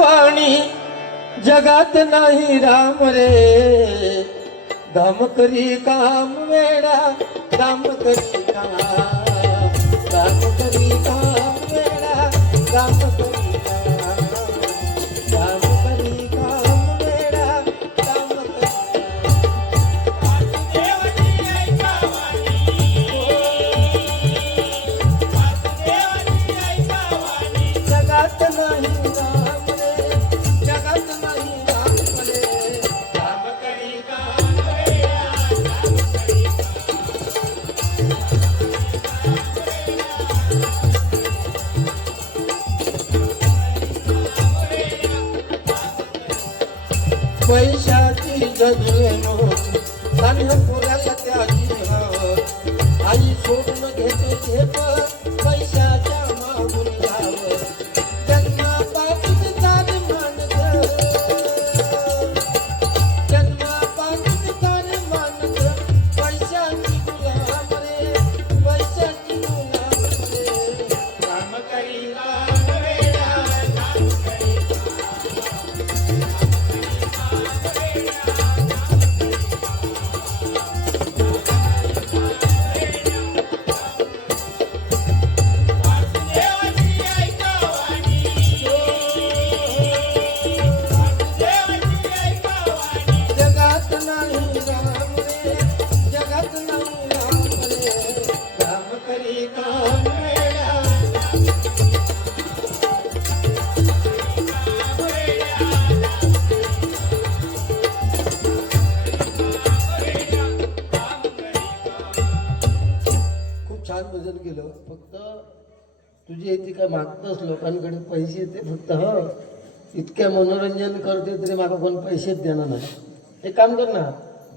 वाणी जगात नाही राम रे. दाम करी काम वेडा दाम करी काम, दाम करी काम वेडा दाम करी काम, दाम करी काम वेडा दाम करी काम. जगात नाही राम रे, जगात नाही राम रे. दाम करी काम वेडा दाम करी पैशाची जजनो आणि पुराला त्याची हवं. आई सोडून घेते झेप पैशाच्या मागून जावं. जन्मापासून तार मानस, जन्मापासून तार मानस. पैशाची गुलाम रे, पैशाची गुलाम रे. काम करी काम वेडा काम करी जगात नाही राम रे, जगात नाही राम रे. काम करी काम वेडा खूप छान भजन केलं. फक्त तुझी इथे काय मागतोस लोकांकडे पैसे, ते फक्त इतक्या मनोरंजन करते तरी मागा कोण पैसेच देणार नाही. एक काम कर ना,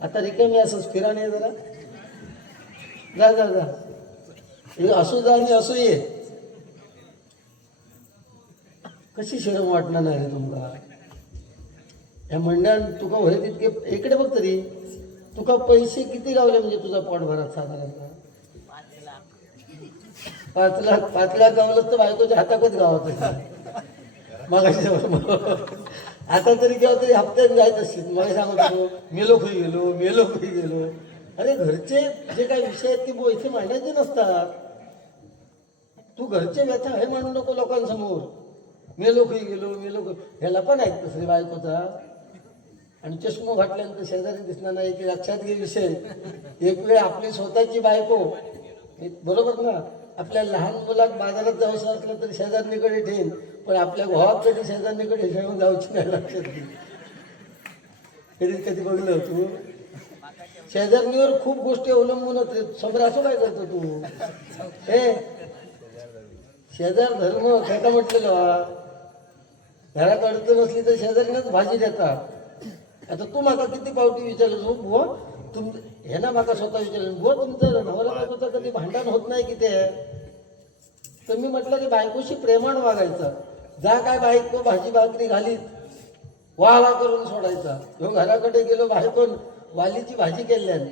आता रिकामी असंच फिरा नाही जरा, जा जा जा, हे असू जा आणि असू ये. कशी शरम वाटणार नाही रे तुमका? या मंडळात तुका होय तितके इकडे बघ तरी, तुका पैसे किती गावले म्हणजे तुझा पोट भरात साधारणतः 5 लाख गावलं तर बायकोच्या हाताकच गावात. मग आता तरी केव्हा तरी हप्त्यात जायचं असतील. मला सांगतो मेलो खाई गेलो, मेलो खाई गेलो. अरे घरचे जे काही विषय आहेत ते इथे मांडायचे नसतात. तू घरचे व्यथा हे मांडू नको लोकांसमोर. मेलो खाई गेलो, मेलो खाई, ह्याला पण ऐकतो श्री बायकोचा. आणि चष्मा घातल्यानंतर शेजारी दिसणार नाही की लक्षात घे विषय. एक वेळ आपली स्वतःची बायको, बरोबर ना, आपल्या लहान मुलात बाजारात जाऊचं असलं तरी शेजारणीकडे ठेन, पण आपल्या भावात कधी शेजारणीकडे ठेवून जाऊची नाही लक्षात घे. कधी कधी बघलं तू शेजारणीवर खूप गोष्टी अवलंबून होते. समोर असं काय करतो तू? हे शेजार धर्म काय म्हटलेलं, घरात अडचण नसली तर शेजारीनंच भाजी देतात. आता तू माका किती पावटी विचारलं बुवा, तुम हे ना माका स्वतः विचारलं बुवा तुमचं नवरा बायकोचं कधी भांडण होत नाही की ते? तर मी म्हटलं की बायकोशी प्रेमानं वागायचं. जा काय बायको भाजी भाकरी घालीत वा वा करून सोडायचा. ह्यो घराकडे गेलो, बायकोन वालीची भाजी केल्याने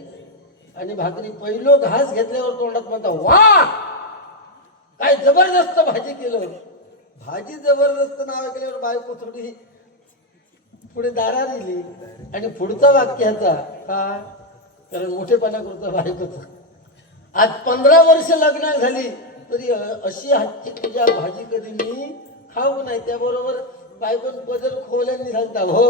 आणि भाकरी पहिलो घास घेतल्यावर तोंडात म्हणता वा काय जबरदस्त भाजी केलं. भाजी जबरदस्त नाव ऐकल्यावर बायको थोडी पुढे दारा दिली आणि पुढचा वाक्याचा का, कारण मोठेपणा करतो बायकोचा. आज 15 वर्ष लग्न झाली तरी अशी हातची तुझ्या भाजी कधी मी खाऊ नाही. त्याबरोबर बायकोन बदल खोल्यांनी सांगता हो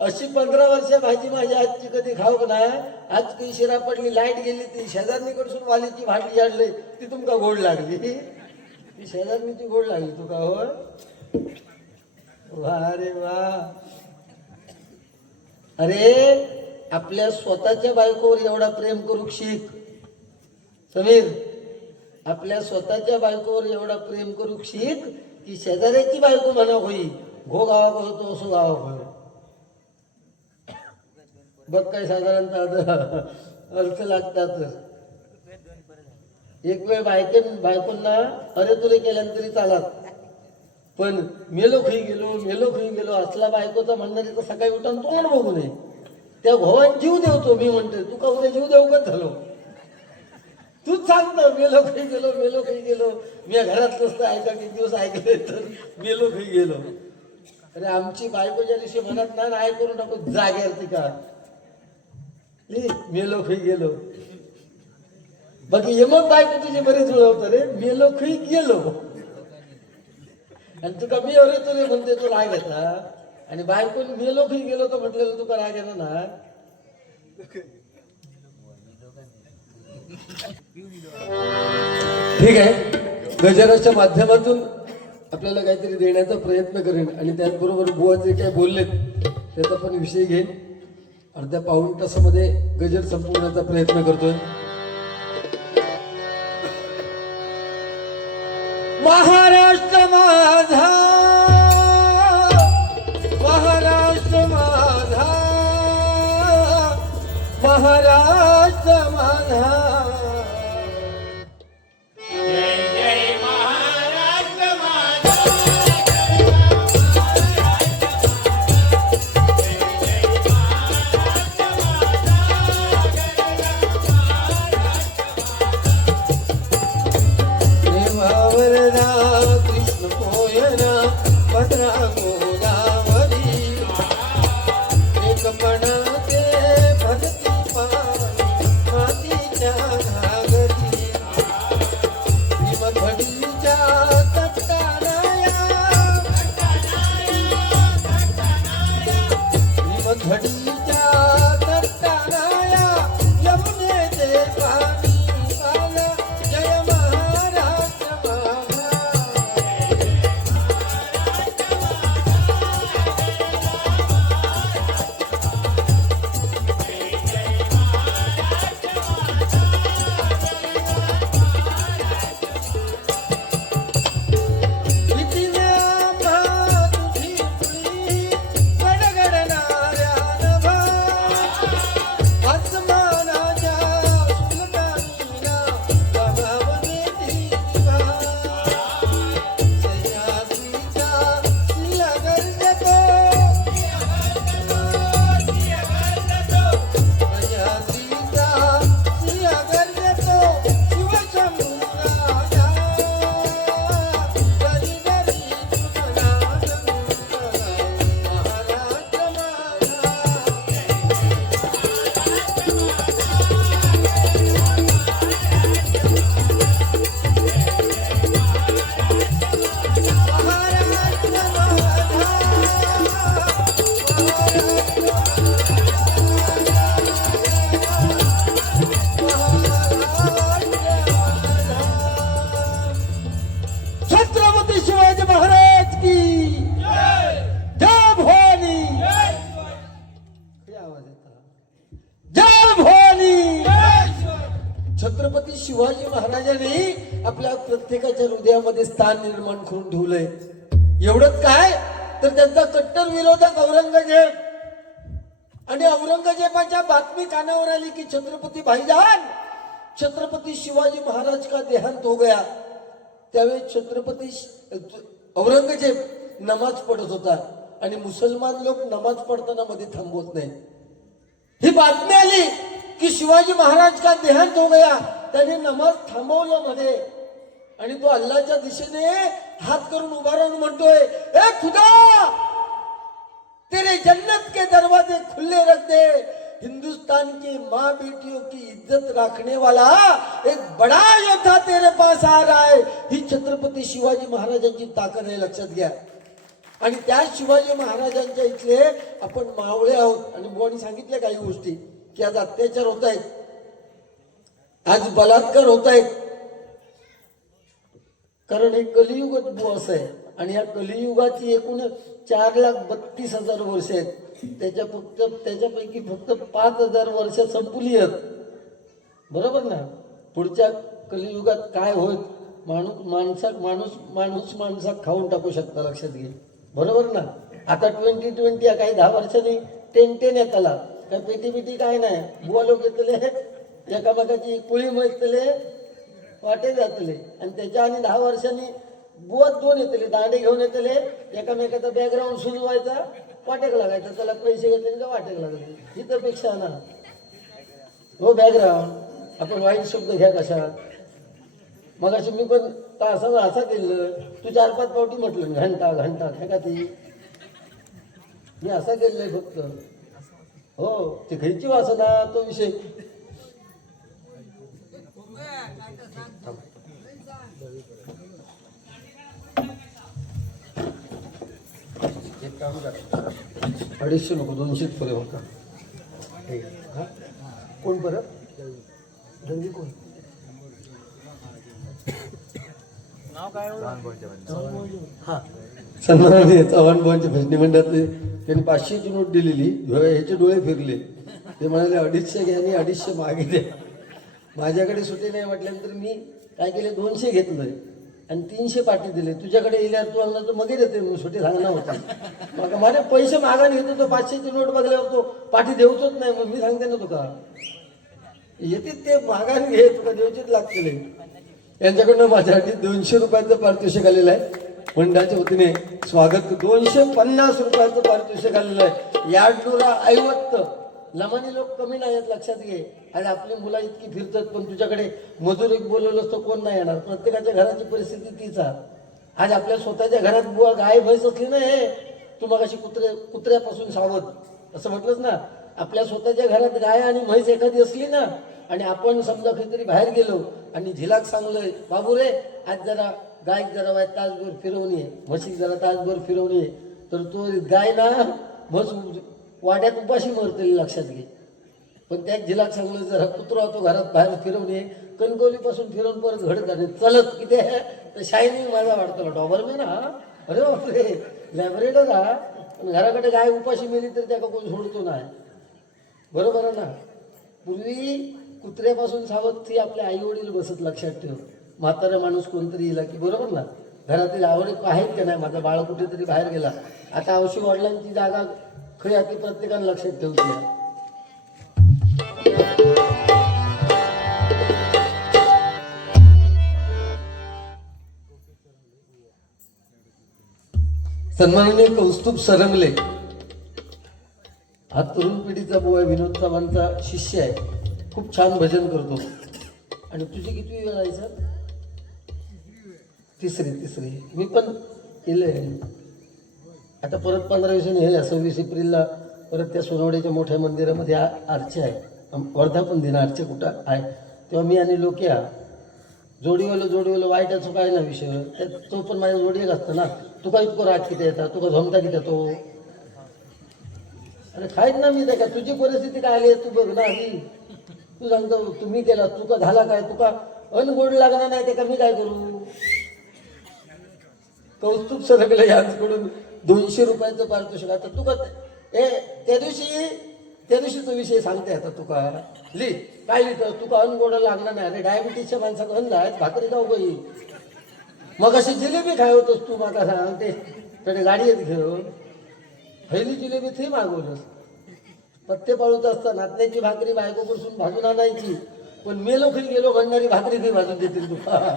अशी 15 वर्ष भाजी माझ्या हातची कधी खाऊ नाही. आज काही शिरा पडली, लाईट गेली, ती शेजारणीकडसून वालीची भाजी आणली, ती तुमका गोड लागली. ती शेजारणीची गोड लागली तुका हो. वा रे वा. अरे आपल्या स्वतःच्या बायकोवर एवढा प्रेम करू शिक समीर. आपल्या स्वतःच्या बायकोवर एवढा प्रेम करू शिक की शेजाऱ्याची बायको म्हणा होई घो गावा होतो असो गावा होय. बघ काय साधारणतः अर्थ लागतात. एक वेळ बायकोंना अरे तुरे केल्यानंतरी चालत, पण मेलो खाई गेलो असला बायकोचा म्हणणारी तर सकाळी उठून तोंड बघू नये. त्या भावान जीव देवतो मी म्हणते, तू का उद्या जीव देऊ का झालो? तूच सांगतो मेलो खाई गेलो. मी घरात नसतं ऐका, किती दिवस ऐकले तर मेलो खाई गेलो. अरे आमची बायको ज्या दिवशी म्हणत नाही करून टाकू जागेवर ती का मेलो खुई गेलो बाकी मग बायको तुझी बरीच जुळवतो रे मेलो खुई गेलो आणि तुका मी अरे तुला म्हणते तू राग येता आणि बायको मेलो खुई गेलो तर म्हटलेलं तुका राग येणार ना. ठीक आहे गजराच्या माध्यमातून आपल्याला काहीतरी देण्याचा प्रयत्न करेन आणि त्याचबरोबर बुवा जे काही बोललेत त्याचा पण विषय घेईन. अर्ध्या पाऊण तासामध्ये गजर संपवण्याचा प्रयत्न करतोय. महाराष्ट्र माझा महाराष्ट्र माझा महाराष्ट्र माझा छत्रपती शिवाजी महाराजांनी आपल्या प्रत्येकाच्या हृदयामध्ये स्थान निर्माण करून ठेवलंय. एवढंच काय तर त्यांचा कट्टर विरोधक औरंगजेब आणि औरंगजेबाच्या बातमी कानावर आली की छत्रपती भाईजान छत्रपती शिवाजी महाराज का देहांत हो गया. त्यावेळी छत्रपती औरंगजेब नमाज पडत होता आणि मुसलमान लोक नमाज पडताना मध्ये थांबवत नाही. ही बातमी आली की शिवाजी महाराज का देहांत हो गया. त्याने नमाज थांबवलं मध्ये आणि तो अल्लाहच्या दिशेने हात करून उभा राहून म्हणतोय, ए खुदा तेरे जन्नत के दरवाजे खुले रख दे. हिंदुस्तान की माँ बेटियों की इज्जत रखने वाला एक बड़ा योद्धा तेरे पास आ रहा है. ही छत्रपती शिवाजी महाराजांची ताकद आहे, लक्षात घ्या. आणि त्या शिवाजी महाराजांच्या इथले आपण मावळे आहोत. आणि बुवानी सांगितल्या काही गोष्टी की आज अत्याचार होत आहेत, आज बलात्कार होत आहेत, कारण हे कलियुगच बुवास आहे. आणि या कलियुगाची एकूण 4,32,000 वर्ष आहेत. त्याच्यापैकी फक्त 5,000 वर्ष संपली आहेत, बरोबर ना. पुढच्या कलियुगात काय होत माणूस माणसाक खाऊन टाकू शकता, लक्षात घे, बरोबर ना. आता 2020 काही 10 वर्षांनी 10 येताला काय पेटी काय नाही. बुवा लोक येतले एकामेकाची कुळी मैतले वाटे जातले आणि त्याच्या आणि 10 वर्षांनी बुवात 2 येतले दांडे घेऊन येतले एकामेकाचा बॅकग्राऊंड सुजवायचा वाटेक लागायचा, त्याला पैसे घेतले का वाटेक लागले. ही तर पेक्षा ना हो बॅकग्राऊंड आपण वाईट शब्द घ्या कशात. मग अशी मी पण असा केलं तू 4-5 पावटी म्हटलं घंटा घंटा काय का ती मी असा केलंय फक्त. हो ते खायची वासना तो विषय. एक काम करा, 250 नको, 200 पुरे होता. हा कोण परत दंगी कोण नाव काय? हा सन्माननीय चव्हाण भाऊंच्या भजनी मंडळातले त्यांनी 500ची नोट दिलेली. ह्याचे डोळे फिरले. ते म्हणाले 250 घ्या आणि 250 मागे द्या. माझ्याकडे सुटे नाही म्हटल्यानंतर मी काय केले, 200 घेतलंय आणि 300 पाठी दिले. तुझ्याकडे येल्यावर तू आणला तर मग देते मी सुटे सांगणार होता. मग माझे पैसे मागाने घेतो तो 500ची नोट बघल्यावर तो पाठी देऊचच नाही. मग मी सांगते ना तुका येते ते मागाने घे, तुका देऊचेच लागतील. यांच्याकडनं माझ्यासाठी 200 रुपयाचं पारितोषिक आलेलं आहे. मंडळाच्या वतीने स्वागत. 250 रुपयाचं पारितोषिक आलेलं आहे. याडनुरा ऐवत्त लमानी लोक कमी नाही आहेत, लक्षात घे. आणि आपली मुलं इतकी फिरतात, पण तुझ्याकडे मजूर एक बोलवलं तर कोण नाही येणार. प्रत्येकाच्या घराची परिस्थिती तीच आहे. आज आपल्या स्वतःच्या घरात बुवा गाय म्हैस असली ना, हे तू मग अशी कुत्र्यापासून सावध असं म्हटलंच ना. आपल्या स्वतःच्या घरात गाय आणि म्हैस एखादी असली ना, आणि आपण समजा काहीतरी बाहेर गेलो आणि झिलाक सांगलोय, बाबू रे आज जरा गाय जरा तासभर फिरवून ये, म्हशीक जरा तासभर फिरवून ये, तर तो गाय ना म्हस वाड्यात उपाशी मरतली, लक्षात घे. पण त्याच झिलाक सांगलं जरा कुत्रा होतो घरात बाहेर फिरवून ये, कणकवलीपासून फिरवून परत घडत आणि चलत किती आहे तर शायनिंग माझा वाटतो डॉबरमॅन. हा अरे बापरे लॅबरेटर हा. पण घराकडे गाय उपाशी मिळली तर त्याला कोण सोडतो नाही. बरोबर आहे ना. पूर्वी कुत्र्यापासून सावध ती आपले आई वडील बसत, लक्षात ठेव. म्हातारा माणूस कोणतरी येला की बरोबर ना, घरातील आवडे आहेत का नाही, माझा बाळ कुठेतरी बाहेर गेला. आता औषधी वडिलांची जागा खरी ती प्रत्येकाने लक्षात ठेवते. सन्माननीय कौस्तुभ सरंगले हा तरुण पिढीचा बुवा विनोद चव्हाणचा शिष्य आहे. खूप छान भजन करतो. आणि तुझी किती वेळ जायचं? तिसरी. मी पण केलंय. आता परत 15 दिवसांनी हे 26 एप्रिलला परत त्या सोनवड्याच्या मोठ्या मंदिरामध्ये आरचे आहे, वर्धापन दिन आरचे कुठं आहे. तेव्हा मी आणि लोक्या जोडीवालं वाईटाचं काय ना विषय, तो पण माझ्या जोडी एक असतं ना. तुका इतकं राग किती येतात, तुका झोमता किती येतो. अरे खायच ना मी त्या, तुझी परिस्थिती काय आली तू बघ ना आधी. तू सांगतो तुम्ही केला, तुका झाला काय, तुका अनगोड लागणार नाही ते का मी काय करू. कौस्तुभ सरकले यांच्याकडून 200 रुपयाचं पारितोषिक. आता तुका त्या दिवशी तो विषय सांगते. आता तुका लिह काय लिहितं, तुका अनगोड लागणार नाही. अरे डायबिटीसच्या माणसाला अन्न आहेत, भाकरी खाऊ गई. मग अशी जिलेबी खाय होतोस तू, माका सांगते कडे गाडी येत घेऊन पहिली जिलेबी ती मागवलंस. पत्ते पाळूत असता नाचण्याची भाकरी बायको बसून भाजून आणायची, पण मेलो खाली गेलो म्हणणारी भाकरी काही भाजून देतील तुका.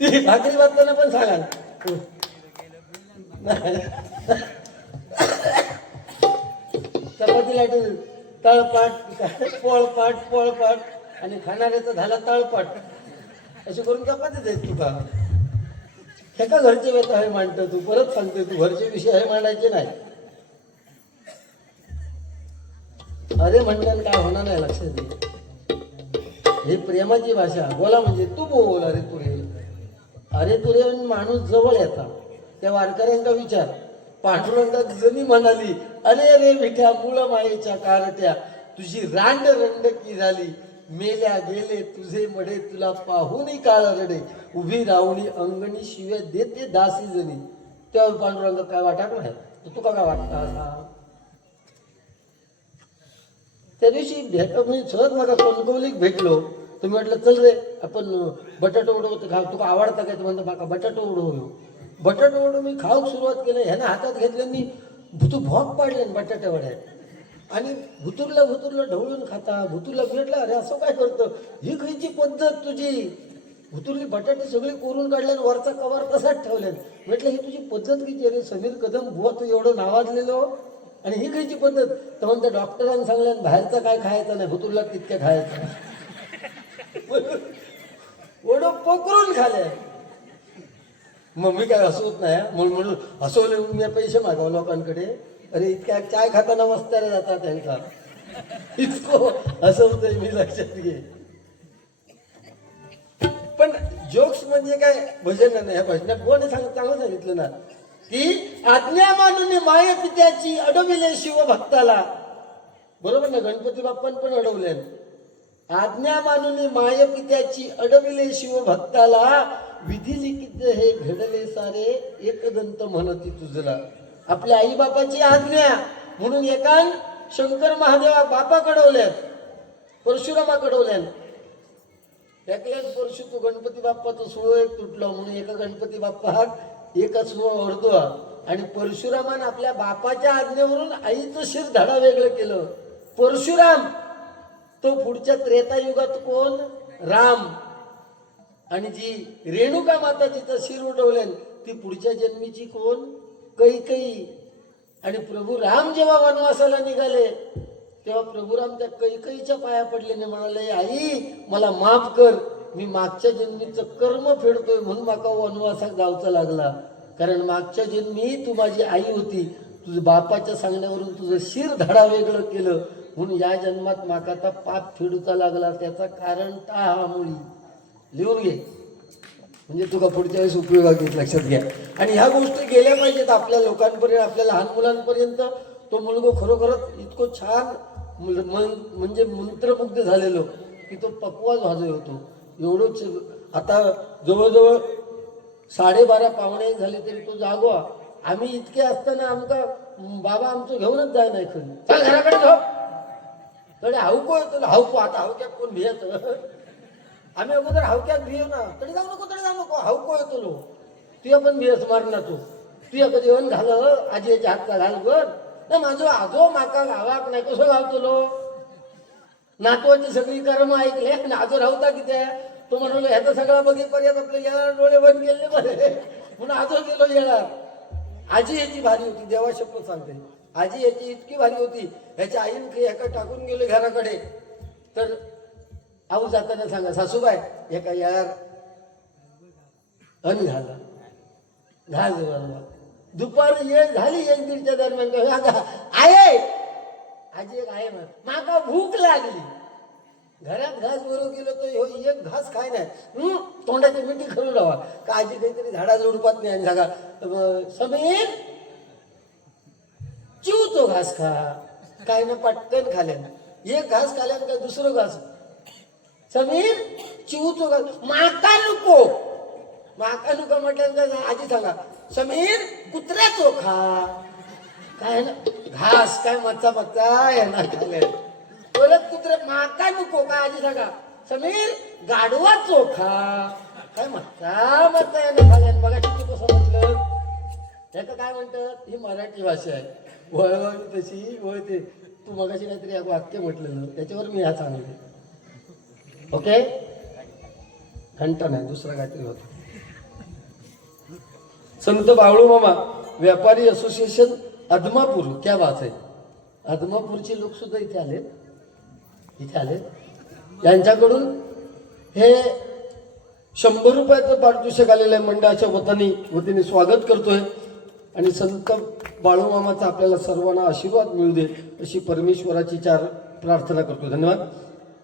ती भाकरी वाचताना पण सांगा चपाती लाटून तळपाट पोळपाट आणि खाणाऱ्याचा झाला तळपाट असे करून चपातीच आहेत तुका. हे का घरचे व्यथा हे मांडतो तू. परत सांगते तू घरचे विषय हे मांडायचे नाही. अरे म्हणल्यानं काय होणार नाही, लक्षात दे. हे प्रेमाची भाषा. बोला म्हणजे तू बोल. अरे तुरे माणूस जवळ येतात. त्या वारकऱ्यांचा विचार पांडुरंगात जणी म्हणाली, अरे रे विठ्या मूळ मायेच्या कारट्या, तुझी रांड रंडकी झाली, मेल्या गेले तुझे मडे, तुला पाहून काळ रडे, उभी राहुणी अंगणी शिव्या देते दासी जणी. त्यावर पांडुरंग काय वाटत नाही, तुका काय वाटतं. त्या दिवशी मी सहज बघा कणकवलीत भेटलो. तुम्ही म्हटलं चल रे आपण बटाटो उडवतो खा, तुका आवडता काय. म्हणतो माका बटाटो उडवू. बटाटो उडवू मी खाऊक सुरुवात केलं. ह्यानं हातात घेतलं, मी भोग पाडले बटाट्या वड्यात आणि भुतुरला ढवळून खाता. भुतुरला भेटला, अरे असं काय करतं, ही खायची पद्धत तुझी. भुतुरली बटाटे सगळे कोरून काढले आणि वरचा कवर तसाच ठेवले. म्हटलं ही तुझी पद्धत किती. अरे समीर कदम बुवा तू एवढं नावाजलेलो आणि ही खायची पद्धत. तर म्हणते डॉक्टरांनी सांगल्यान बाहेरचं काय खायचं नाही, भुतुरला तितक्या खायचं. ओढ पोकरून खाल्या. मम्मी काय हसवत नाही म्हणून हसवले म्हणून मी पैसे मागाव लोकांकडे. अरे इतक्या चाय खाताना मस्त्याला जातात त्यांचा इतकं हसवतंय मी, लक्षात घे. पण जोक्स म्हणजे काय भजन नाही, ह्या भजनात कोणी चांगलं सांगितलं ना की आज्ञा मानून माय पित्याची अडविले शिव भक्ताला. बरोबर ना, गणपती बाप्पान पण अडवले. आज्ञा मानून माय पित्याची अडविले शिव भक्ताला, विधी लिखित हे घडले सारे एकदंत म्हणती तुझला. आपल्या आई बापाची आज्ञा म्हणून एकान शंकर महादेवा बापा कडवल्यात, परशुरामा कडवल्यात. त्याकल्याच परशु तो गणपती बाप्पाचं सुळो एक तुटला म्हणून एका गणपती बाप्पा एका सुळो ओढतो. आणि परशुरामान आपल्या बापाच्या आज्ञेवरून आईचं शिर धडा वेगळं केलं. परशुराम तो पुढच्या त्रेतायुगात कोण? राम. आणि जी रेणुका माता जिचं शिर उठवले ती पुढच्या जन्मीची कोण? कैकेयी. आणि प्रभू राम जेव्हा वनवासाला निघाले तेव्हा प्रभू राम त्या कैकेयीच्या पाया पडले, म्हणाले आई मला माफ कर, मी मागच्या जन्मीचं कर्म फेडतोय म्हणून माका वनवासात जावचा लागला. कारण मागच्या जन्मी तू माझी आई होती, तुझ्या बापाच्या सांगण्यावरून तुझं शिर धडा वेगळं केलं म्हणून या जन्मात माका आता पाप फेडूचा लागला. त्याचा कारण ता मुळी लिहून घे, म्हणजे तुका पुढच्या वेळेस उपयोगात येत. लक्षात घ्या. आणि ह्या गोष्टी गेल्या पाहिजेत आपल्या लोकांपर्यंत, आपल्या लहान मुलांपर्यंत. तो मुलगा खरोखरच इतकं छान म्हणजे मंत्रमुग्ध झालेलो की तो पक्वाज वाजव होतो. एवढंच आता जवळजवळ 12:30 पावणे झाले तरी तो जागवा. आम्ही इतके असताना आमका बाबा आमचं घेऊनच जाय नाही खरी, चल घराकडे जाऊ कडे हावको येतो. हावको आता हावक्यात कोण भियत? आम्ही अगोदर हावक्यात भियो ना, तरी जाऊ नको हावको येतो लो. तुया पण भियस मार ना तू. तुया कधी येऊन घाल आजीच्या हातचा घाल बर ना. माझं आजो माका गावाक नाही कसं गावतलो. नातवाची सगळी कर्म ऐकले आणि आजो राहता किती. तो म्हणलो ह्याचा सगळा बघेपर्यंत आपले याला डोळे बंद केले बरे म्हणून आजो गेलो येणार. आजी याची भारी होती, देवा शपथ सांगते. आजी याची इतकी भारी होती, ह्याच्या आईने एका टाकून गेले घराकडे. तर आऊ जाताना सांगा सासूबाई एका यार अन झाला घाल. दुपार येळ झाली 1-1:30च्या दरम्यान आहे आजी एक आहे माका भूक लागली. घरात घास बरोबर गेलो तर एक घास खाय नाही, तोंडाची मिठी खरून लावा का आजी काहीतरी झाडा झुडपात नाही. आणि सांगा समीर चिव तो घास खा. काय ना पटकन खाल्यान एक घास खाल्यान काय दुसरं घास. समीर चिवतो घास माका नको म्हटलं का आजी सांगा समीर कुत्र्याचो खा. काय ना घास काय मच्चा येणार खाल्ले बोलत कुत्रे माका नको काय. आजी सांगा समीर गाढवाचो खा. काय मच्चा येणार खाल्ल्या. बघा किती कसं म्हटलं. ह्याचं काय म्हणतात, ही मराठी भाषा आहे. वळवळ तशी वळ ते तू मगाशी काहीतरी वाक्य म्हटलेलं त्याच्यावर मी ह्या सांगले. ओके घंटा नाही दुसरा काहीतरी होतं. संत बाळू मामा व्यापारी असोसिएशन अदमापूर, क्या बात आहे. अदमापूरचे लोक सुद्धा इथे आले. यांच्याकडून हे 100 रुपयाचं पारितोषिक आलेलं आहे. मंडळाच्या वतीने स्वागत करतोय. आणि संत बाळू मामाचा आपल्याला सर्वांना आशीर्वाद मिळू दे अशी परमेश्वराची प्रार्थना करतो. धन्यवाद.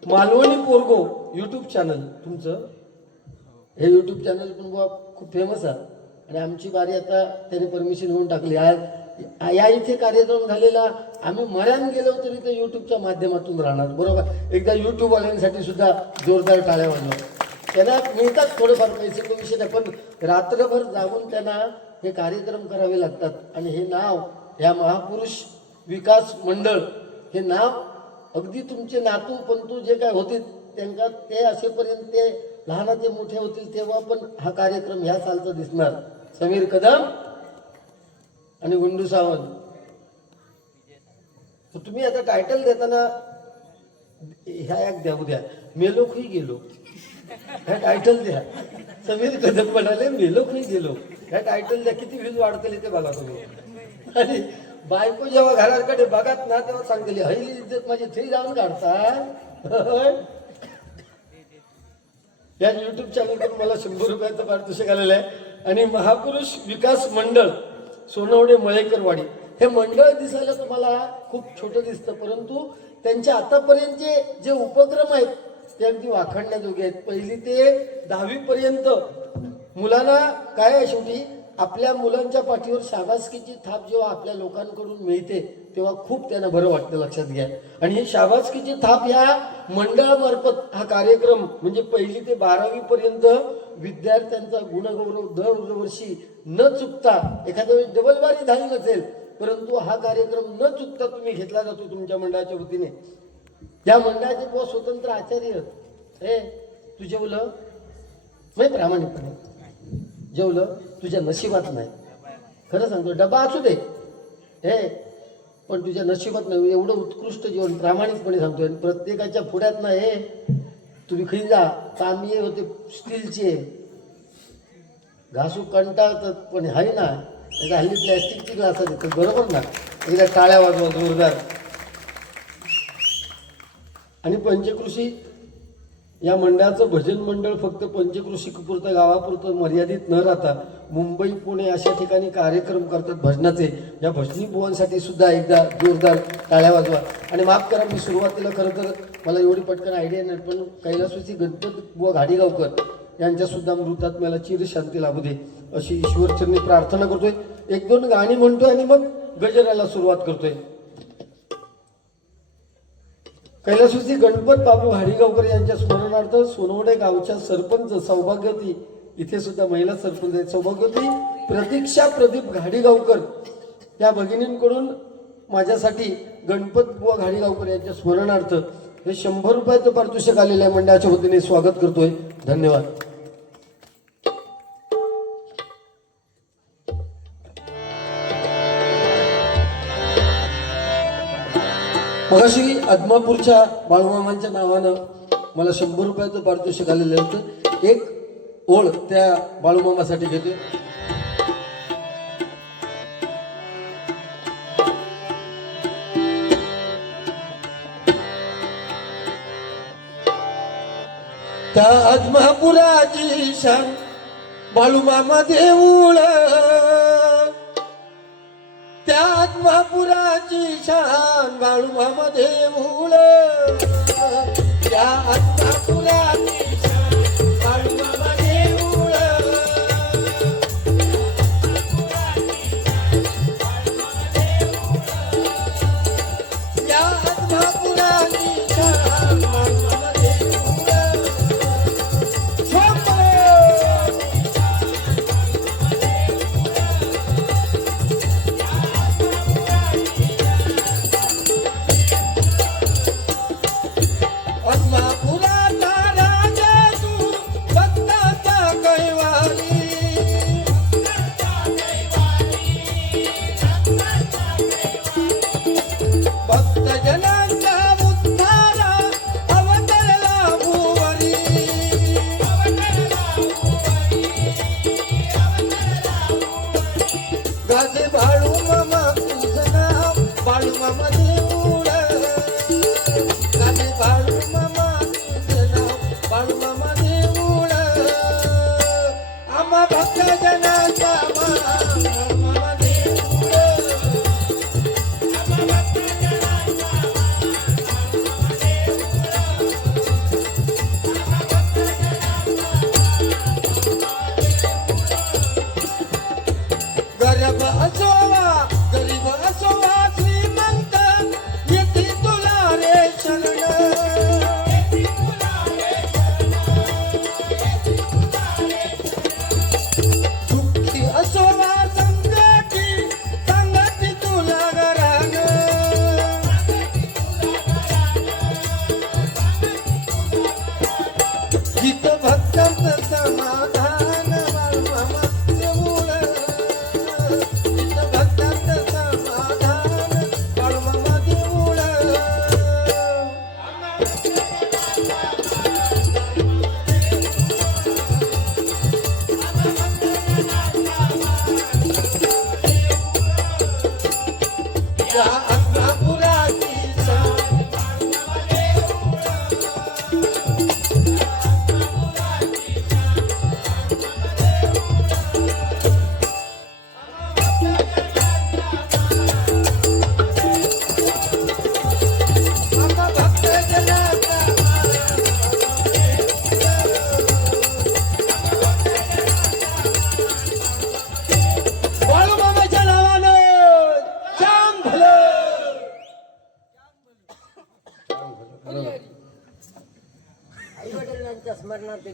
मालवणी पोरगो यूट्यूब चॅनल तुमचं, हे यूट्यूब चॅनल पण खूप फेमस आहे. आणि आमची बारी आता त्याने परमिशन घेऊन टाकली. या इथे कार्यक्रम झालेला आम्ही मऱ्यान गेलो तरी ते यूट्यूबच्या माध्यमातून राहणार. बरोबर. एकदा यूट्यूबवाल्यांसाठी सुद्धा जोरदार टाळ्या वाजवा. त्यांना मिळतात थोडेफार पैसे, तो विषय नाही, पण रात्रभर जागून त्यांना हे कार्यक्रम करावे लागतात. आणि हे नाव ह्या महापुरुष विकास मंडळ हे नाव अगदी तुमचे नातू पंतू जे काय होते त्यांना ते असेपर्यंत ते लहानाचे मोठे होतील तेव्हा पण हा कार्यक्रम ह्या सालचा दिसणार. समीर कदम आणि गुंडू सावंत. तर तुम्ही आता टायटल देताना ह्या एक द्या, उद्या मेलो खुई गेलो ह्या टायटल द्या. समीर कदम म्हणाले मेलो खुई गेलो ह्या टायटल द्या. किती व्ह्यूज वाढतील ते बघा तुम्ही. आणि बायको जेव्हा घराकडे बघत ना तेव्हा सांगते हल्ली इज्जत माझी थ्री जाऊन काढता. या युट्यूब चॅनल करून मला 100 रुपयाचं पारितोषिक आलेलं आहे. आणि महापुरुष विकास मंडळ सोनवडे मळेकरवाडी हे मंडळ दिसायला तुम्हाला खूप छोटं दिसतं, परंतु त्यांचे आतापर्यंतचे जे उपक्रम आहेत ते अगदी वाखाणण्याजोगे आहेत. पहिली ते 10वी पर्यंत मुलांना काय आहे, शेवटी आपल्या मुलांच्या पाठीवर शाबासकीची थाप जेव्हा आपल्या लोकांकडून मिळते तेव्हा खूप त्यांना बरं वाटतं, लक्षात घ्या. आणि ही शाबासकीची थाप ह्या मंडळामार्फत हा कार्यक्रम म्हणजे 1ली ते 12वी पर्यंत विद्यार्थ्यांचा गुणगौरव दरवर्षी न चुकता, एखाद्या वेळी डबल बारी झाली नसेल परंतु हा कार्यक्रम न चुकता तुम्ही घेतला जातो तुमच्या मंडळाच्या वतीने. या मंडळाचे बुवा स्वतंत्र आचार्य हे तू जेवलं नाही, प्रामाणिकपणे जेवलं तुझ्या नशिबात नाही, खरं सांगतो, डबा असू दे हे पण तुझ्या नशिबात नाही, एवढं उत्कृष्ट जेवण प्रामाणिकपणे सांगतोय. प्रत्येकाच्या पुढ्यात ना हे तुम्ही खाई जा, तांबे होते स्टीलचे, घासू कंटाळतात पण आहे ना, हल्ली प्लॅस्टिकची ग्लास देतात, बरोबर ना. एकदा टाळ्या वाजवा जोरदार. आणि पंचकृषी या मंडळाचं भजन मंडळ फक्त पंचकृषी पुरतं गावापुरतं मर्यादित न राहता मुंबई पुणे अशा ठिकाणी कार्यक्रम करतात भजनाचे. या भजनी बुवांसाठी सुद्धा एकदा जोरदार टाळ्या वाजवा. आणि माफ करा, मी सुरुवातीला खरं तर मला एवढी पटकन आयडिया नाही, पण कैलासवासी गणपत बुवा घाडीगावकर यांच्या सुद्धा मृतात्म्याला चिरशांती लाभू दे अशी ईश्वरचरणी प्रार्थना करतोय. 1-2 गाणी म्हणतोय आणि मग गजराला सुरुवात करतोय. कैलासवासी गणपत बाबू घाडीगावकर यांच्या स्मरणार्थ सोनवडे गावच्या सरपंच सौभाग्यवती, इथे सुद्धा महिला सरपंच आहेत, सौभाग्यवती प्रतीक्षा प्रदीप घाडीगावकर या भगिनींकडून माझ्यासाठी गणपत बुवा घाडीगावकर यांच्या स्मरणार्थ हे 100 रुपयाचं पारितोषिक आलेल्या मंडळाच्या वतीने स्वागत करतोय. धन्यवाद. मगाशी आदमापूरच्या बाळूमामांच्या नावानं मला 100 रुपयाचं पारितोषिक आलेलं होतं. एक ओळ त्या बाळूमामासाठी घेतोय. त्या आदमापुराची शान बाळूमामा देऊळ, त्या आत्मापुराची शान बाळूमामा देऊळ, त्या आत्मापुराची शान बाळूमामा देऊळ, त्या आत्मापुराची शान बाळूमामा देऊळ.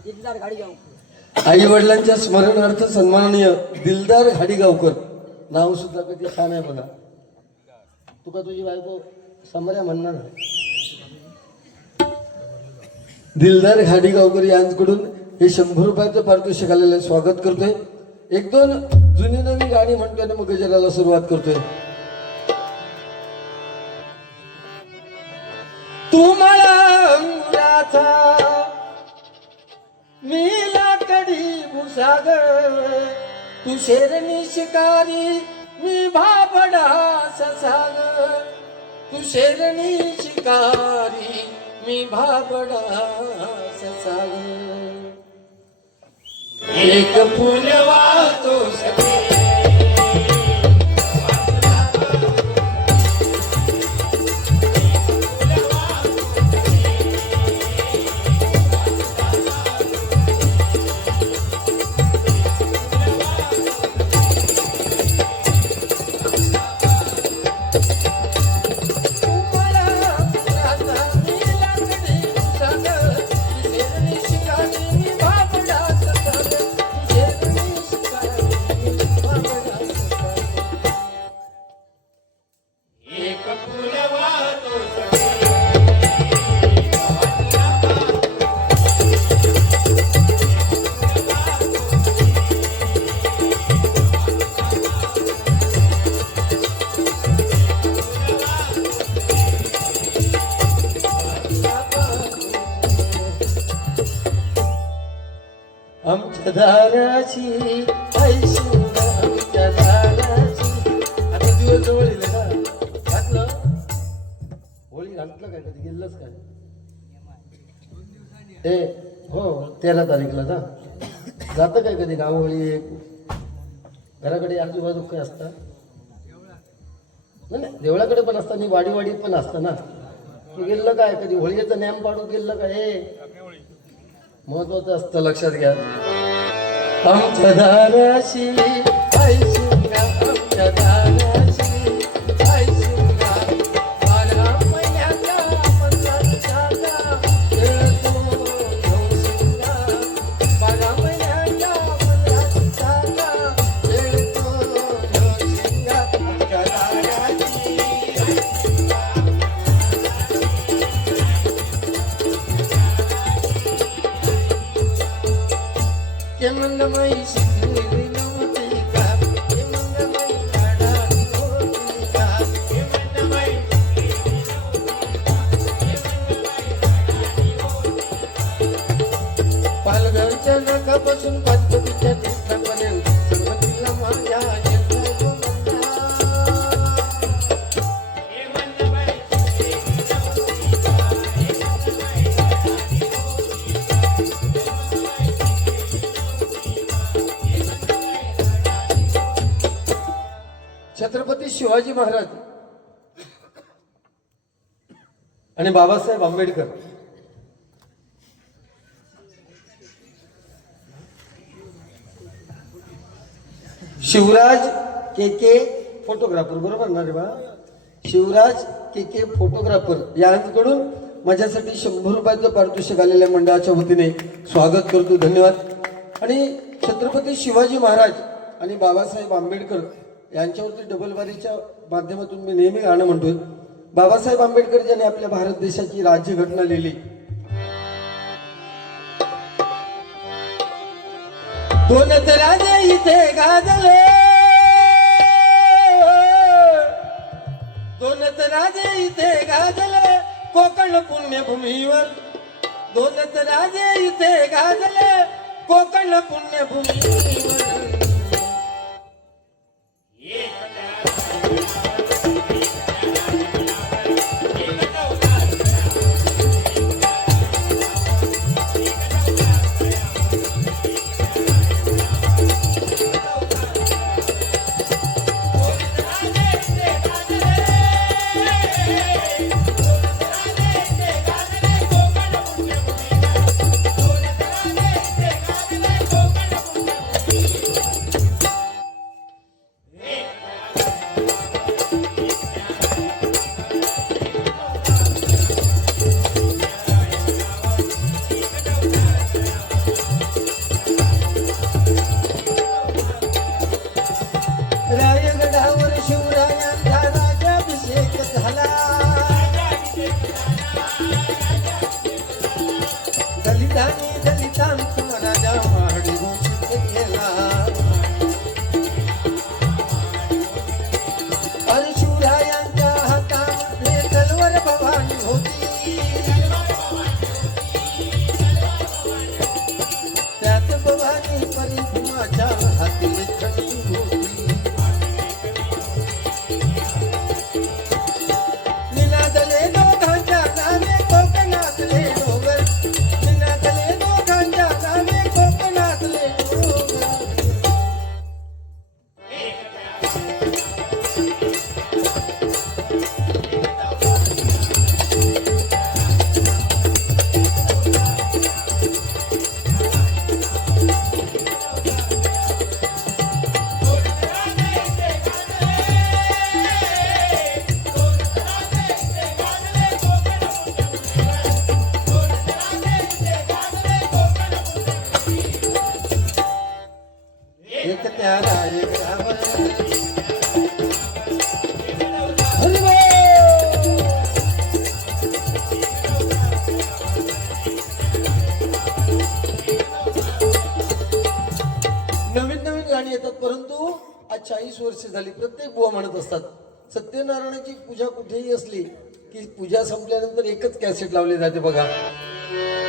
दिलदार गाडी जाऊ. आई वडिलांच्या स्मरणार्थ सन्माननीय दिलदार घाडीगावकर नाव सुद्धा किती छान आहे बघा. तुका तुझी बायको समर्या म्हणणार नाही. दिलदार घाडीगावकर यांच्याकडून हे 100 रुपयाचं पारितोषिक आलेलं स्वागत करतोय. एक दोन जुनी नवी गाणी म्हणतोय आणि मग गजराला सुरुवात करतोय. तू मला अंगुराचा मी लाकडी भुसागर, तू शेरणी शिकारी मी भाबडा ससागर, तू शेरणी शिकारी मी भाबडा ससागर. एक फुल वाहतो सखे आमच्या दाराची ऐशी आमच्या दाराची. आता दिवस जवळ येईल ना. घातलं होळी घातलं काय कधी गेलंच काय ए हो 13 तारीखला ना जातं काय कधी गावहोळी घराकडे आजूबाजू काय असतं नाही देवळाकडे पण असतं आणि वाडीवाडीत पण असतं ना. गेलं काय कधी होळीचं नेम पाडून गेलं काय महत्वाचं असतं लक्षात घ्या. आमच्या दाराशी आमच्या दाराशी बारा महिन्याचा पंधरा खेळतो नवशिंगा, बारा महिन्याचा पंधरा खेळतो नवशिंगा. आमच्या दाराशी के मंगमई शिकली नव्हती का, के मंगमई काढा नव्हती का, के मंगमई पालघरच्या नखापासून पाचपतीच्या तीर्थापर्यंत सर्वतीला माझ्या छत्रपती शिवाजी महाराज आणि बाबासाहेब आंबेडकर शिवराज के फोटोग्राफर बरोबर ना रे बा. शिवराज के फोटोग्राफर यांकडून माझ्यासाठी 100 रुपयाचं पारितोषिक आलेल्या मंडळाच्या वतीने स्वागत करतो. धन्यवाद. आणि छत्रपती शिवाजी महाराज आणि बाबासाहेब आंबेडकर यांच्यावरती डबलबारीच्या माध्यमातून मी नेहमी गाणं म्हणतोय. बाबासाहेब आंबेडकर ज्यांनी आपल्या भारत देशाची राज्यघटना लिहिली. दोन राजे इथे गाजले, दोन राजे इथे गाजले कोकण पुण्यभूमीवर, दोन राजे इथे गाजले कोकण पुण्यभूमीवर. एक राम हरी बोल. नवीन नवीन गाणी येतात, परंतु आज 40 वर्ष झाली प्रत्येक बुवा म्हणत असतात सत्यनारायणाची पूजा कुठेही असली की पूजा संपल्यानंतर एकच कॅसेट लावली जाते बघा.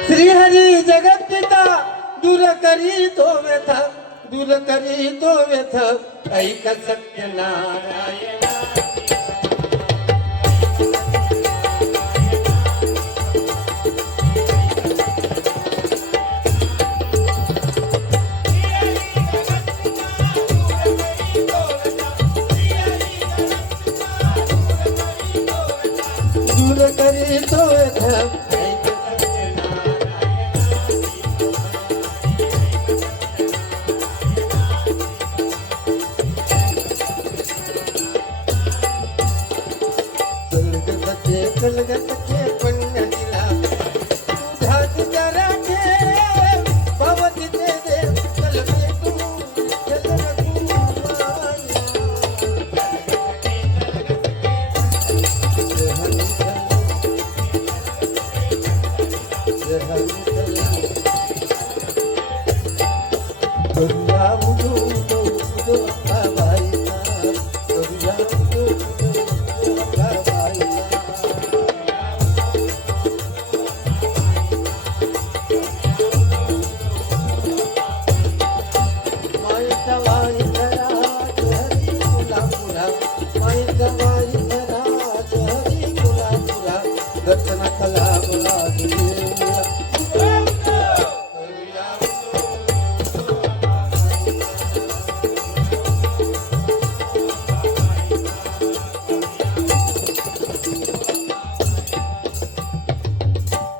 श्रीहरी जगत पिता दूर करी तो व्यथा, दूर करी तो व्यथ, ऐक सत्यनारायण. दूर करी तो व्यथ, कलगत के पुण्य दिला तुझा तुझराचे भवती दे दे कलगे तू जगत करुया उदो उदो उदो बाबाईचा, करुया उदो उदो उदो बाबाईचा.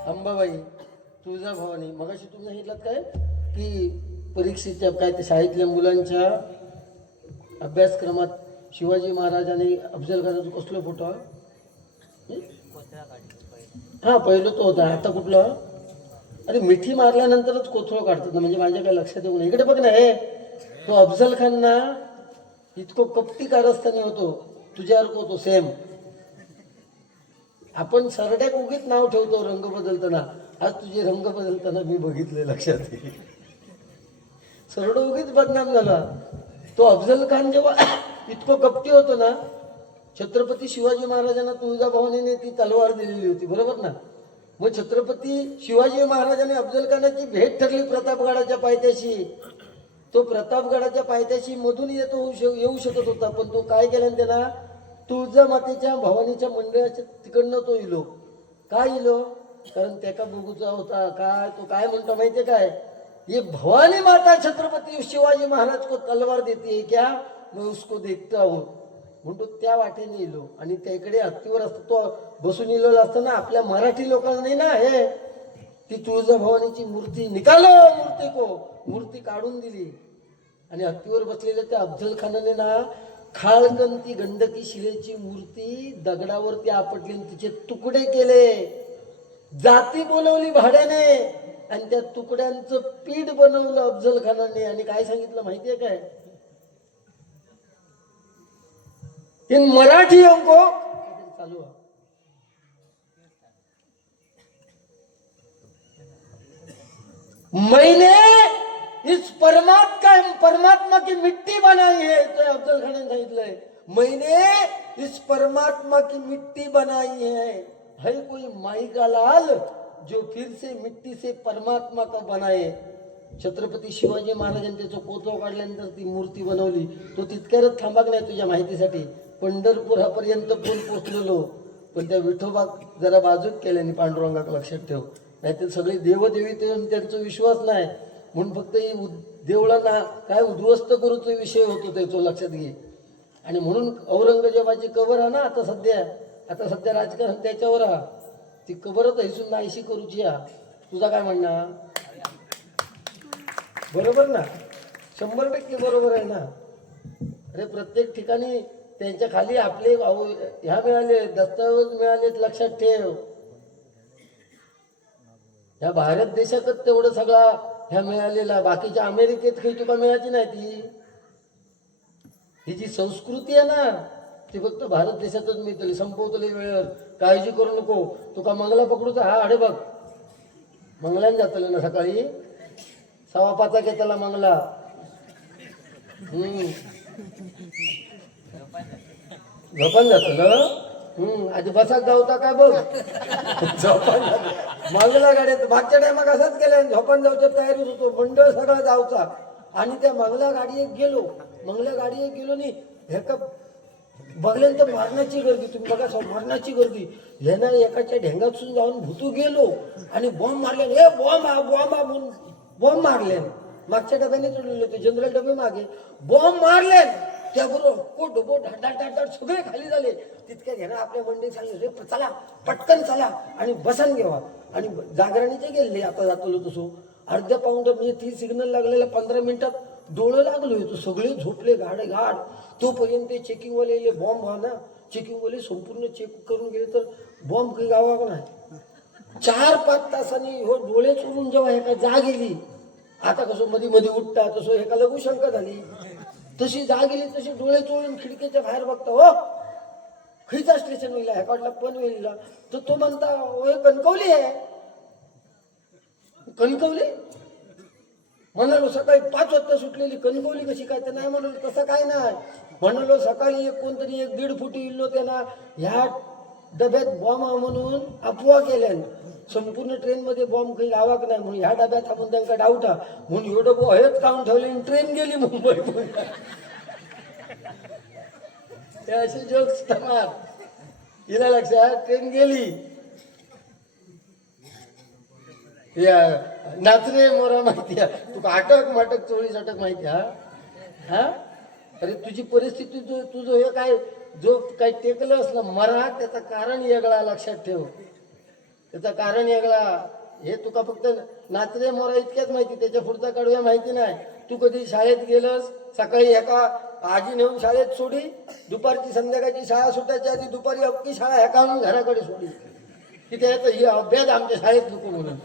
अंबाबाई तुळजा भवानी. मगाशी तुम्ही सांगितलं काय की परीक्षेच्या काय ते शाळेतल्या मुलांच्या अभ्यासक्रमात शिवाजी महाराजांनी अफजल खानाचा कसला फोटो हा पहिलं तो होता. आता कुठलं अरे मिठी मारल्यानंतरच कोथळ काढतात ना, म्हणजे माझ्या काय लक्षात येऊ नये. इकडे बघ ना, हे तो अफजल खान ना इतको कपटी कारस्थानी होतो, तुझ्यासारखं होतो सेम. आपण सरड्याक उगीच नाव ठेवतो रंग बदलताना. आज तुझे रंग बदलताना मी बघितले, लक्षात ये. सरड उगीच बदनाम झाला. तो अफजल खान जेव्हा इतकं कपटी होतो ना, छत्रपती शिवाजी महाराजांना तुळजाभवानीने ती तलवार दिलेली होती, बरोबर ना. मग छत्रपती शिवाजी महाराजांनी अफजल खानाची भेट ठरली प्रतापगडाच्या पायथ्याशी. तो प्रतापगडाच्या पायथ्याशी मधून येऊ शकत होता, पण तो काय केला त्याला तुळजा मातेच्या भवानीच्या मंडळाच्या तिकडनं तो इलो. काय इलो? कारण त्याका बघूचा होता. काय तो काय म्हणतो माहितीये काय, ये भवानी माता छत्रपती शिवाजी महाराज को तलवार देते क्या, मैं उसको देखता हूं म्हणतो. त्या वाटेने इलो आणि त्याकडे हत्तीवर असतो तो बसून इलेला असताना आपल्या मराठी लोकांनी ना हे ती तुळजाभवानीची मूर्ती निकालो, मूर्ती को मूर्ती काढून दिली आणि हत्तीवर बसलेल्या त्या अफजल खानाने ना खाळकंती गंडकी शिलेची मूर्ती दगडावरती आपटली आणि तिचे तुकडे केले. जाती बोलवली भाड्याने आणि त्या तुकड्यांचं पीठ बनवलं अफजल खानाने. आणि काय सांगितलं माहितीये काय, इन मराठियों को चालू है, मैंने इस परमात्मा की मिट्टी बनाई है. तो अफजल खान ने सांगितलंय, मैंने इस परमात्मा की मिट्टी बनाई है कोई माई का लाल जो फिर से मिट्टी से परमात्मा का बनाए. छत्रपती शिवाजी महाराजांनी त्याचं कोथळ काढल्यानंतर ती मूर्ती बनवली. तो तितक्याच थांबाक नाही तुझ्या माहितीसाठी, पंढरपुरापर्यंत पण पोचलेलो, पण त्या विठोबा जरा बाजूक केल्याने पांडुरंगाक लक्षात ठेव. नाहीतर सगळे देवदेवी त्यांचा विश्वास नाही म्हणून फक्त देवळांना काय उद्ध्वस्त करूचा विषय होतो त्याचा, लक्षात घे. आणि म्हणून औरंगजेबाची कबर आहे ना आता सध्या राजकारण त्याच्यावर हा, ती कबरच हिसून नाहीशी करूची हा. तुझा काय म्हणणं बरोबर ना? 100% बरोबर आहे ना. अरे प्रत्येक ठिकाणी त्यांच्या खाली आपले ह्या मिळाले, दस्तावेज मिळाले, लक्षात ठेव. ह्या भारत देशातच तेवढं सगळा ह्या मिळालेला, बाकीच्या अमेरिकेत काही तुका मिळायची नाही ती. ही जी संस्कृती आहे ना ती फक्त भारत देशातच मिळतली. संपवतली वेळेवर, काळजी करू नको. तुका मंगला पकडूचा हा अडे बघ, मंगल्यान जातले ना सकाळी 5:15 घेतला मंगला. झोपान जातलं. आधी बसाक जाऊता काय बघ. झोपान मंगला गाडीत मागच्या टायमाक असाच केलं. झोपान जाऊच्या तयारीत होतो, मंडळ सगळा जाऊचा. आणि त्या मंगला गाडीत गेलो. मंगला गाडीत गेलो नी हे का बघल्यानंतर मरणाची गर्दी. तुम्ही बघा मरणाची गर्दी. ह्यानं एकाच्या ढेंगातून जाऊन भुतू गेलो आणि बॉम्ब मारले. हे बॉम्ब म्हणून बॉम्ब मारले. मागच्या डब्याने चढलेले होते जनरल डबे मागे. बॉम्ब मारले त्याबरोबर को डबो ढाढाढ सगळे खाली झाले. तितक्या ह्यानं आपल्या मंडळीत सांगितलं रे चला पटकन चला आणि बसन घेवा. आणि जागरणीचे गेले. आता जातो तसो अर्ध्या पाऊंड म्हणजे ती सिग्नल लागलेल्या 15 मिनिटात डोळं लागलो होतो. सगळे झोपले गाडे गाड. तोपर्यंत चेकिंगवाले बॉम्ब व्हा ना. चेकिंगवाले संपूर्ण चेक करून गेले तर बॉम्ब काही गावा नाही. 4-5 तासांनी हो डोळे चोरून जेव्हा एका जा गेली. आता कसं मध्ये मध्ये उठता तसं एका लघु शंका झाली. तशी जा गेली तशी डोळे चोळून खिडकीच्या बाहेर बघता. हो खैचा स्टेशन होईल ह्या काढला पनवेलीला. तर तो म्हणता हे कणकवली आहे. कणकवली म्हणालो सकाळी 5 वाजता सुटलेली कणकवली कशी काय. तर नाही म्हणालो तसं काय नाही. म्हणालो सकाळी एक कोणतरी 1-1.5 फुटी इल्लो त्यांना ह्या डब्यात बॉम्ब म्हणून अफवा केल्यान. संपूर्ण ट्रेनमध्ये बॉम्ब काही गावाक नाही म्हणून ह्या डब्यात थांबून त्यांना डाऊट म्हणून एवढं डबो हेच काढून ठेवले. ट्रेन गेली मुंबई. ते असे जोक्स तमार हिला लक्षात. ट्रेन गेली. या नाचरे मोरा माहिती आहे तुका. अटक माटक 24 अटक माहिती हा. अरे तुझी परिस्थिती तुझं हे काय जो काही टेकलं असलं मरा त्याचं कारण वेगळा लक्षात ठेव. त्याचं कारण वेगळा. हे तुका फक्त नाचरे मोरा इतक्याच माहिती. त्याच्या पुढचा कडव्या माहिती नाही. तू कधी शाळेत गेलंस सकाळी एका आजी नेऊन शाळेत सोडी. दुपारची संध्याकाळची शाळा सुटायच्या आधी दुपारी अख्खी शाळा ह्या आणून घराकडे सोडी. की त्याचं ही अभ्यास आमच्या शाळेत नको म्हणून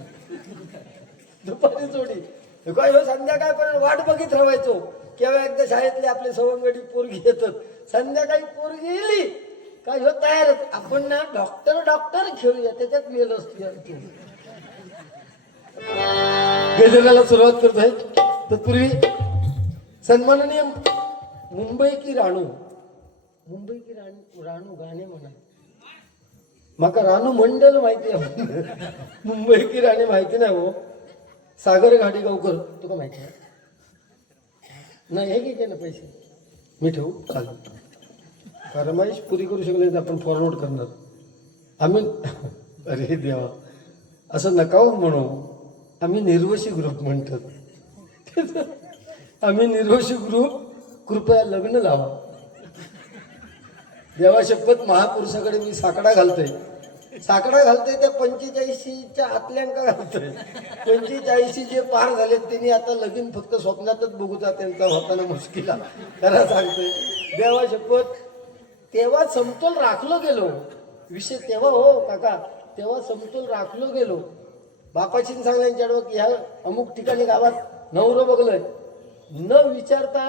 दुपारी सोडी. काय हो संध्याकाळपर्यंत वाट बघित राहायचो केव्हा एकदा शाळेतले आपले सवंगडी पोरगी येतात. संध्याकाळी पोरगी येली काय हो तयारच. आपण ना डॉक्टर खेळूया त्याच्यात मेल असतो. गजलाला सुरुवात करतोय तत्पूर्वी सन्माननीय मुंबई की राणू गाणे म्हणा. माका राणू मंडल माहिती आहे. मुंबई की राणी माहिती नाही हो. सागर घाडेगावकर तुका माहिती आहे नाही. हे घे ना पैसे मी ठेवू चालेल. फरमाईश पुरी करू शकले तर आपण फॉरवर्ड करणार आम्ही. अरे देवा असं नका हो म्हणू. आम्ही निर्वशी ग्रुप म्हणतात. आम्ही निर्वशी ग्रुप. कृपया लग्न लावा. देवा शपथ महापुरुषाकडे मी साकडा घालतोय त्या 45च्या आतल्यांका घालतोय. 45 जे पार झालेत त्यांनी आता लगीन फक्त स्वप्नातच बघूचा त्यांचा होताना मुश्किला खरा सांगतोय. देवा शपथ तेव्हा समतोल राखलो गेलो. विषय तेव्हा हो काका तेव्हा समतोल राखलो गेलो. बापाची सांगल्याच्या की ह्या अमुक ठिकाणी गावात नवरं बघलंय न विचारता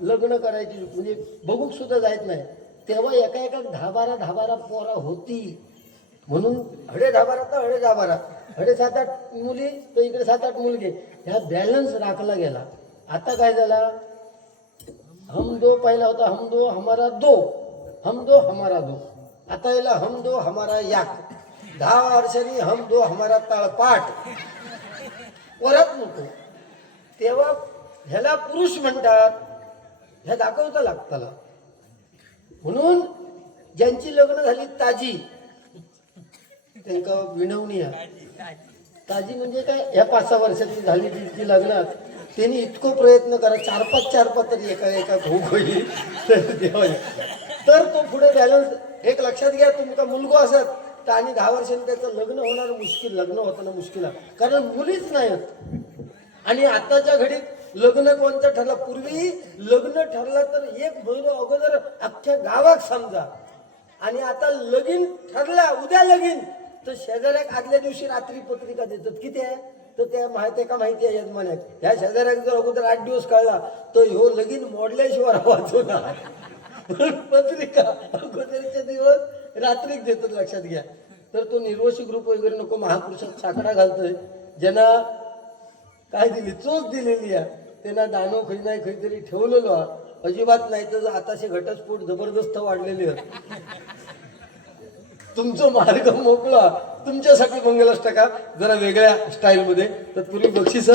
लग्न करायची म्हणजे बघूक सुद्धा जायत नाही. तेव्हा एका 10-12 पोरा होती म्हणून हडे 10-12 हडे 7-8 मुली तर इकडे 7-8 मुलगे. ह्या बॅलन्स राखला गेला. आता काय झाला हम दो पहिला होता हम दो हमारा दो. आता याला हम दो हमारा याक. 10 वर्षांनी हम दो हमारा तळपाट. परत नको. तेव्हा ह्याला पुरुष म्हणतात. ह्या दाखवता लागताला म्हणून ज्यांची लग्न झाली ताजी त्यांना विनवणी आहे. ताजी म्हणजे काय ह्या 5-6 वर्षाची झाली जी लग्नात त्यांनी इतकं प्रयत्न करा 4-5 तरी एका भाऊ होईल तर तो पुढे बॅलन्स. एक लक्षात घ्या तुमचा मुलगा असत तर आणि 10 वर्षांनी त्याचं लग्न होणार मुश्किल. लग्न होताना मुश्किल आहे कारण मुलीच नाहीत. आणि आताच्या घडीत लग्न कोणतं ठरलं. पूर्वी लग्न ठरलं तर 1 महिना अगोदर अख्ख्या गावात समजा. आणि आता लगीन ठरला उद्या लगीन तर शेजाऱ्याक आदल्या दिवशी रात्री पत्रिका देतात. किती आहे तर त्या माहिती का माहिती आहे यजमान्यात ह्या शेजाऱ्याक जर अगोदर 8 दिवस कळला तर ह्यो लगीन मोडल्याशिवाय वाचू ना पत्रिका अगोदरचे दिवस रात्रीच देतात लक्षात घ्या. तर तो निर्वशी ग्रुप वगैरे नको महापुरुषात साकडा घालतोय ज्यांना काय दिली चोच दिलेली आहे त्यांना दानो खै नाही खै तरी ठेवलेलो अजिबात नाही तर आताशे घटस्फोट जबरदस्त वाढलेली आहे. तुमचा मार्ग मोकळा तुमच्यासाठी मंगलाष्टका जरा वेगळ्या स्टाईलमध्ये. तत्पूर्वी बक्षीस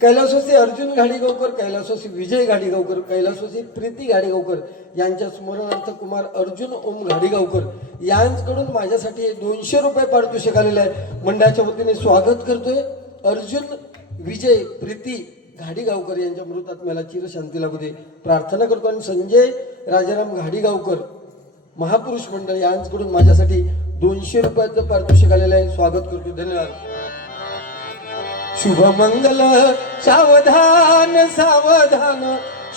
कैलासवासी अर्जुन घाडीगावकर, कैलासवासी विजय घाडीगावकर, कैलासवासी प्रीती घाडीगावकर यांच्या स्मरणार्थ कुमार अर्जुन ओम घाडीगावकर यांकडून माझ्यासाठी 200 रुपये पारितोषिक आलेलं आहे. मंडळाच्या वतीने स्वागत करतोय. अर्जुन विजय प्रीती घाडीगावकर यांच्या मृतात्म्याला चिरशांती लागू दे प्रार्थना करतो. आणि संजय राजाराम घाडीगावकर महापुरुष मंडळ यांकडून माझ्यासाठी 200 रुपयाचं पारितोषिक आलेलं आहे. स्वागत करतो. धन्यवाद. शुभ मंगल सावधान सावधान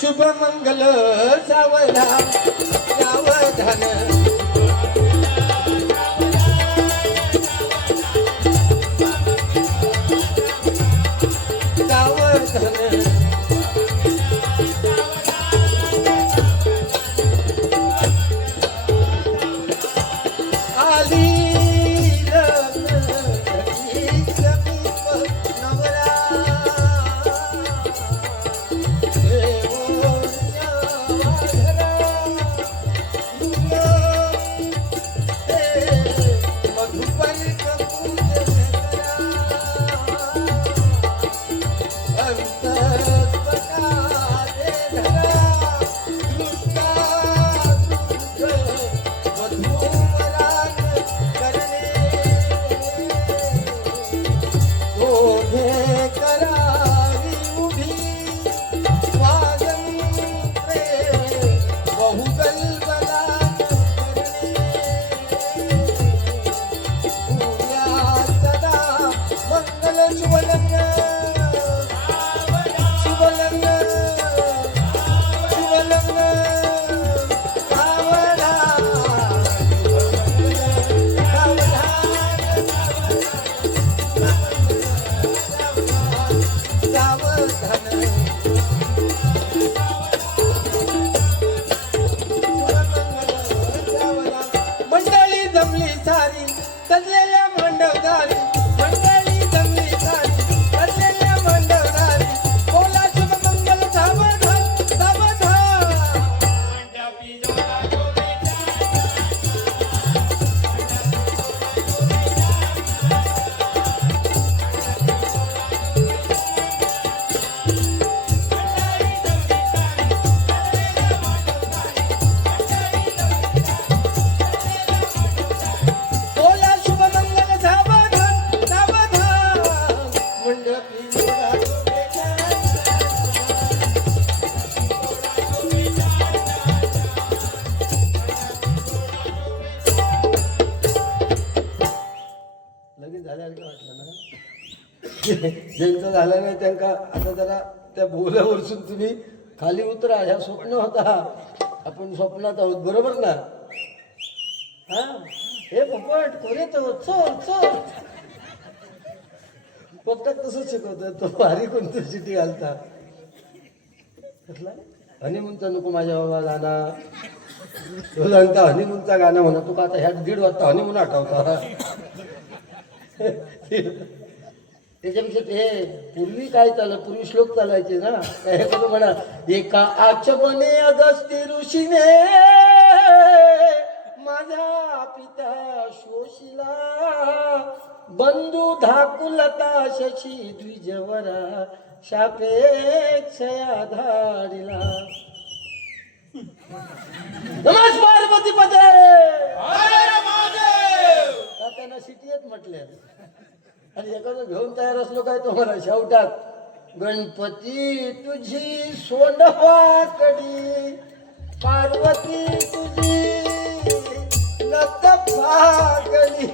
शुभ मंगल सावधान सावधान ज्यांचं झालं नाही त्यांना आता जरा त्या बोलावरसून तुम्ही खाली उतरा. ह्या स्वप्न होता आपण स्वप्नात आहोत बरोबर ना. हा हे पोपट कोरे तो चल चल पोपटात तसंच शिकवतोय तो. भारी कोणती चिठी घालता हनीमूनचा नको माझ्या बाबा गाणा तो सांगता हनीमूनचा गाणं म्हणा तू का आता ह्यात 1:30 वाजता हनीमून आठवता. त्याच्यापेक्षा ते पूर्वी काय चाललं पूर्वी श्लोक चालायचे ना काय कसं म्हणा. एका आचमने अगस्ती ऋषीने माझा पिता शोषिला बंधू धाकुलता शशी द्विजवरा शापेक्षया धारिला. नमस्कार पार्वती पते त्यांना सिटीत म्हटले. आणि एखादं घेऊन तयार असलो काय तुम्हाला शेवटात गणपती तुझी सोंडवाकडी पार्वती तुझी लतपागली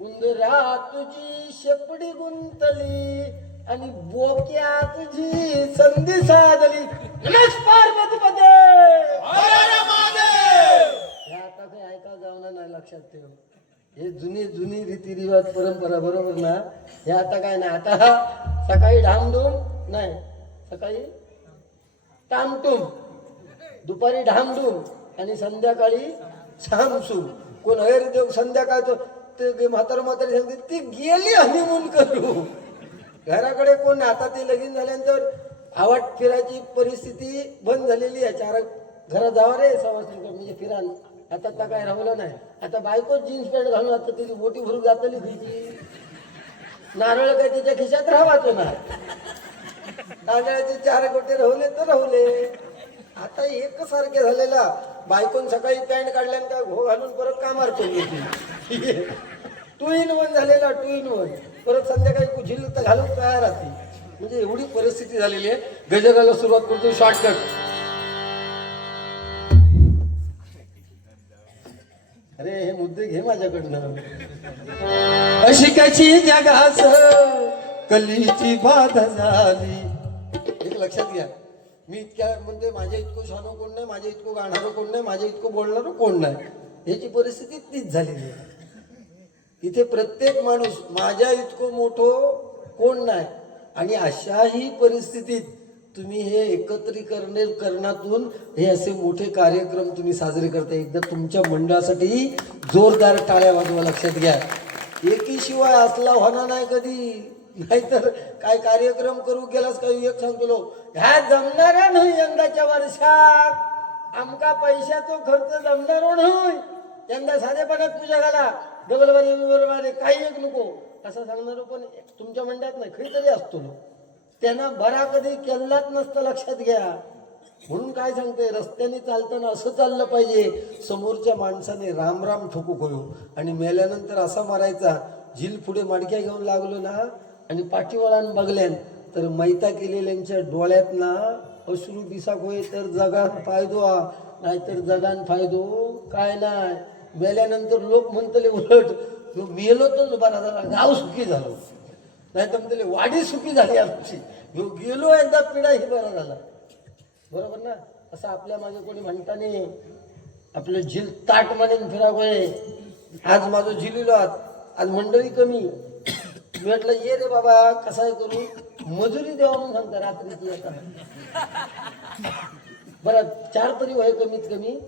उंदरा तुझी शेपडी गुंतली आणि बोक्या तुझी संधी साधली. पार्वती पदे हे आता काही ऐका जाऊन नाही लक्षात ठेव. हे जुनी जुनी रीतिरिवाज परंपरा बरोबर ना. हे आता काय नाही. आता सकाळी ढामढूम नाही, सकाळी टामटूम, दुपारी ढामढूम आणि संध्याकाळी सामसूम. कोण देव संध्याकाळचं ते म्हातार म्हातारी सांगते ती गेली हनीमून करू. घराकडे कोण नाही. आता ते लगीन झाल्यानंतर आवाट फिरायची परिस्थिती बंद झालेली आहे. चार घरात जावा रे सवासणी म्हणजे फिरा. आता काय राहिलं नाही. आता बायको जीन्स पॅन्ट घालून आता तिची मोठी भरून जातली तिची. नारळ काय तिच्या खिशात राहावाचो ना. तांदळाचे 4 गोटे राहुले तर राहुले. आता एकसारखे झालेला. बायकोन सकाळी पॅन्ट काढल्यान का घो घालून परत कामार केली. 2 in 1 झालेला. 2 in 1 परत संध्याकाळी झिल घालून तयार राहते. म्हणजे एवढी परिस्थिती झालेली आहे. गजराला सुरुवात करतो शॉर्टकट. अरे हे मुद्दे घे माझ्याकडनं. अशी कशी जगास कलीची बाधा झाली. एक लक्षात घ्या. मी इतक्या म्हणजे माझ्या इतकं शानो कोण नाही, माझ्या इतकं गाणारं कोण नाही, माझ्या इतकं बोलणारं कोण नाही. ह्याची परिस्थिती तीच झालेली आहे. इथे प्रत्येक माणूस माझ्या इतकं मोठं कोण नाही. आणि अशाही परिस्थितीत तुम्ही हे एकत्रीकरणातून हे असे मोठे कार्यक्रम तुम्ही साजरे करता. एकदा तुमच्या मंडळासाठी जोरदार टाळ्या वाजवा. लक्षात घ्या. एकीशिवाय असला होणार नाही कधी. नाहीतर काय कार्यक्रम करू गेलास काही एक सांगतो ह्या जमणार नाही यंदाच्या वर्षात. आमका पैशाचा खर्च जमणार नाही. यंदा साधेपणात पूजा घाला. डबलवारी बरोबर काही एक नको असं सांगणार. पण तुमच्या मंडळात नाही खरी तरी असतो. त्यांना बरा कधी केलाच नसतं. लक्षात घ्या. म्हणून काय सांगते, रस्त्याने चालताना असं चाललं पाहिजे समोरच्या माणसाने राम राम ठोकू करू. आणि मेल्यानंतर असा मारायचा. झील पुढे मडक्या घेऊन लागलो ना आणि पाठीवळान बघल्यान तर मैता केलेल्यांच्या डोळ्यात ना अश्रू दिसाक होय तर जगान फायदो नाहीतर जगान फायदो काय नाही. मेल्यानंतर लोक म्हणतले उलट मेलो तर बरा झाला, गाव सुखी झालो. नाही तर म्हणतले वाडी सुखी झाली आमची. गेलो एकदा पिढा ही बरा झाला. बरोबर ना. असं आपल्या मागे कोणी म्हणताने आपलं झील ताट म्हणून फिरावं. आज माझं झिलिलो आज मंडळी कमी. मी म्हटलं ये रे बाबा कसाय करू मजुरी द्यावा म्हणून सांगता रात्रीची. आता बरं 4 तरी वय कमीत कमी.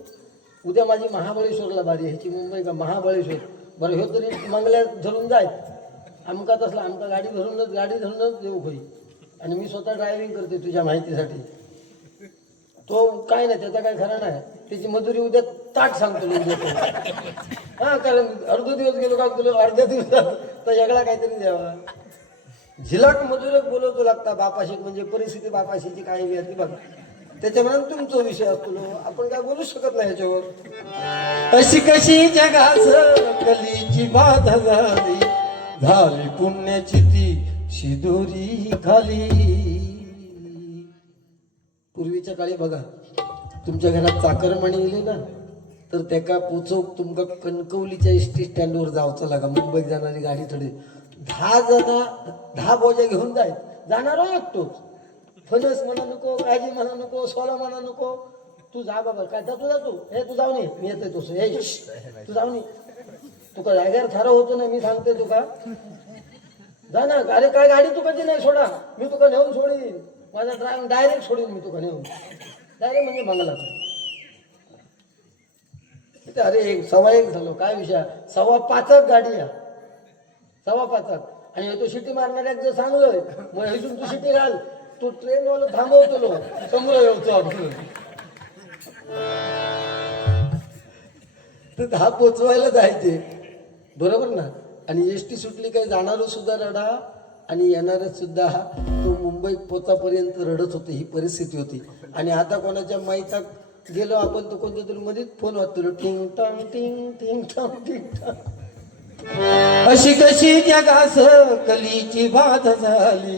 उद्या माझी महाबळेश्वरला बारी ह्याची. मुंबई का महाबळेश्वर. बरं ह्यो तरी मंगल्या धरून जायत. आमकाच असला आमका गाडी धरूनच देऊ होई. आणि मी स्वतः ड्रायव्हिंग करते तुझ्या माहितीसाठी. तो काय नाही त्याचा काय खरा नाही. त्याची मजुरी उद्या ताट सांगतो देतो. हा कारण अर्धा दिवस गेलो का तुला अर्ध्या दिवसात तर वेगळा काहीतरी द्यावा. झिलाट मजुरच बोलवतो लागता बापाशी. म्हणजे परिस्थिती बापाशीची काय वेळ बघा. त्याच्यामुळे तुमचा विषय असतो. आपण काय बोलू शकत नाही याच्यावर. अशी कशी जगास कलीची बाधा झाली. झाली पुण्याची ती शिदोरी खाली. पूर्वीच्या काळी बघा तुमच्या घरात चाकरमानी येले ना तर त्याका पोचवूक तुमका कणकवलीच्या एसटी स्टँडवर जावचं लागा. मुंबईत जाणारी गाडी थोडी 10 बोजा घेऊन जाणार एकटोच. फणस म्हणा नको, काळजी म्हणा नको, सोला म्हणा नको. तू जा बाबा काय जातो हे तू जाऊन ये. मी येते तू तू जाऊन ये. तुका जाग्यावर थारा होतो ना मी सांगते तुका जा ना. अरे काय गाडी तू कधी नाही सोडा. मी तुका नेऊन सोडीन. माझा ड्रायव्हिंग डायरेक्ट सोडीन मी तुका नेऊन. डायरेक्ट म्हणजे बंगला. अरे 1:15 झालो काय विषय. 5:15 गाडी या 5:15 आणि तो शिटी मारणाऱ्या जर सांगलोय मग इथून तू शिटी घाल. तो ट्रेन वाला थांबवतो समोर येतो आपण. तर 10 पोचवायला जायचे बरोबर ना. आणि एसटी सुटली काही जाणारं सुद्धा रडा आणि येणारच सुद्धा तो मुंबई पोचापर्यंत रडत होते. ही परिस्थिती होती. आणि आता कोणाच्या माहिती गेलो आपण तर कोणत्या तरी मध्येच फोन वाजतो टिंग टांग टिंग टिंग टांग टिंग टांग. अशी कशी जगास कलीची बाधा झाली.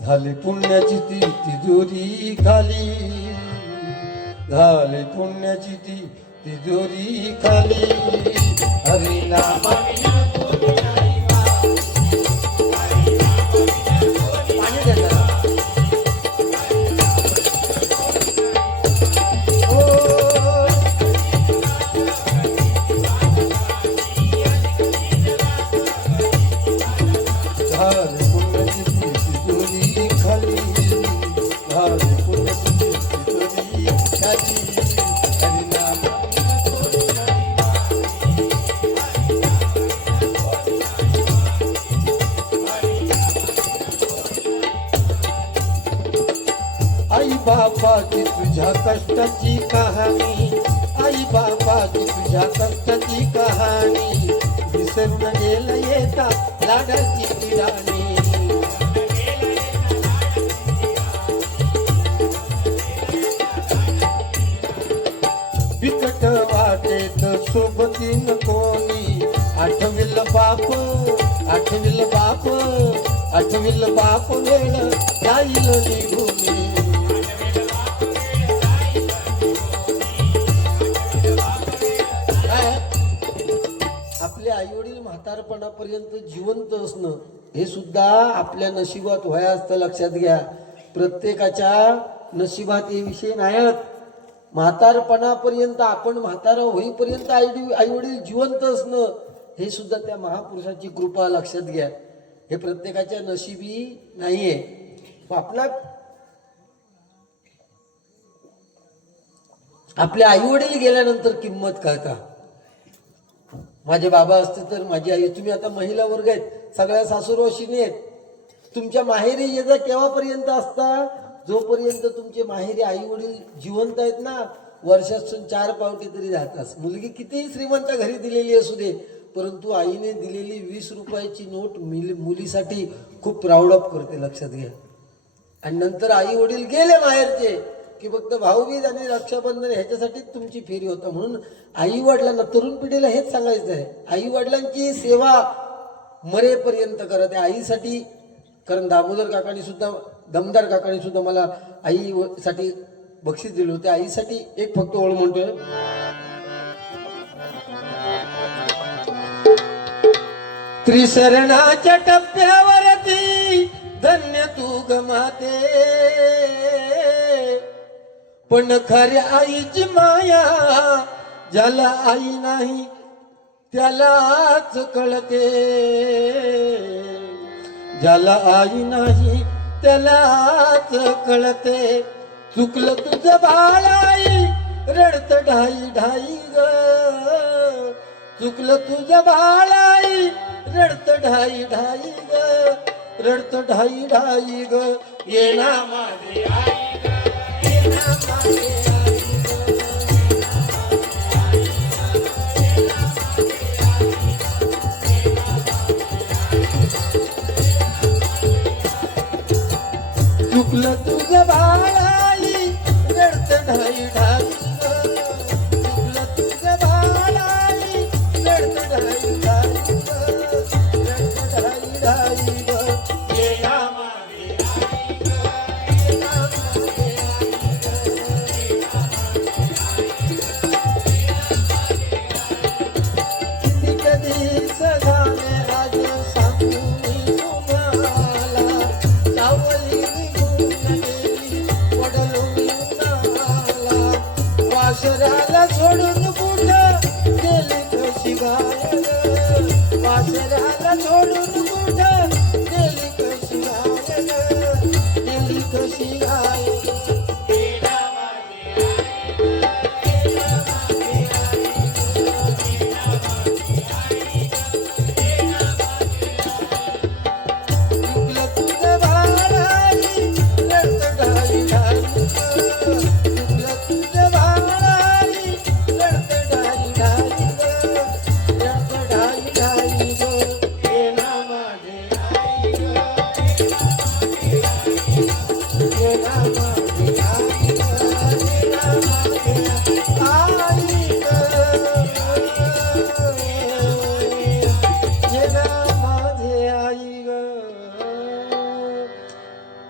झाली पुण्याची ती तिजोरी खाली. झाली पुण्याची ती तिजोरी खाली. हरी नाम खाली हरिनाम आई बाबाची तुझ्या कष्टाची कहाणी आई बाबाची तुझ्या कष्टाची कहाणी विसरून गेलं येता लाडाची किराणी बिकट वाटेत सोबतीन कोणी आठविल बाप आठविल बाप आठविल बाप वेळ जाईल निघून आपले आई वडील म्हातारपणापर्यंत जिवंत असणं हे सुद्धा आपल्या नशिबात व्हाया असतं. लक्षात घ्या, प्रत्येकाच्या नशिबात हे विषय नाहीत. म्हातारपणापर्यंत आपण म्हातारा होईपर्यंत आई वडील जिवंत असणं हे सुद्धा त्या महापुरुषाची कृपा. लक्षात घ्या, हे प्रत्येकाच्या नशिबी नाहीये. आपले आई वडील गेल्यानंतर किंमत कळता. माझे बाबा असते तर माझी आई. तुम्ही आता महिला वर्ग आहेत, सगळ्या सासूरवाशिनी आहेत. तुमच्या माहेरी येजा केव्हापर्यंत असता? जोपर्यंत तुमचे माहेरी आई वडील जिवंत आहेत ना, वर्षातून 4 पावटी तरी जातात. मुलगी कितीही श्रीमंत घरी दिलेली असू दे, परंतु आईने दिलेली 20 रुपयाची नोट मुलीसाठी खूप प्राऊड ऑफ करते. लक्षात घ्या. आणि नंतर आई वडील गेले माहेरचे की फक्त भाऊबीज आणि रक्षाबंधन ह्याच्यासाठीच तुमची फेरी होता. म्हणून आई वडिलांना, तरुण पिढीला हेच सांगायचं आहे, आई वडिलांची सेवा मरेपर्यंत करत आहे आईसाठी. कारण दामोदर काकांनी सुद्धा, दमदार काकांनी सुद्धा मला आईसाठी बक्षीस दिले होते. आईसाठी एक फक्त ओळ म्हणतोय, त्रिशरणाच्या टप्प्यावरती धन्य तू गमाते, पण खऱ्या आईची माया ज्याला आई नाही त्यालाच कळते. ज्याला आई नाही त्यालाच कळते. चुकलं तुझं बाळाई रडत ढाई ढाई ग, चुकलं तुझं बाळाई रडत ढाई ढाई ग, रडत ढाई ढाई ग. ये ना माझी आई ग, ये ना माझी आई ग. चुकलं तुझं बाळाई रडत ढाई ढाई ग, चुकलं तुझं बाळाई रडत ढाई ढाई ग, रडत ढाई ढाई ग. ये ना माझी आई ग, ये ना माझी आई ग. किती कधी सगाने राज सांगू मी तुम्हाला, सावली वासराला सोडून कुठं गेली कशी गाय ग, वासराला सोडून कुठं गेली कशी गाय ग, गेली कशी गाय ग.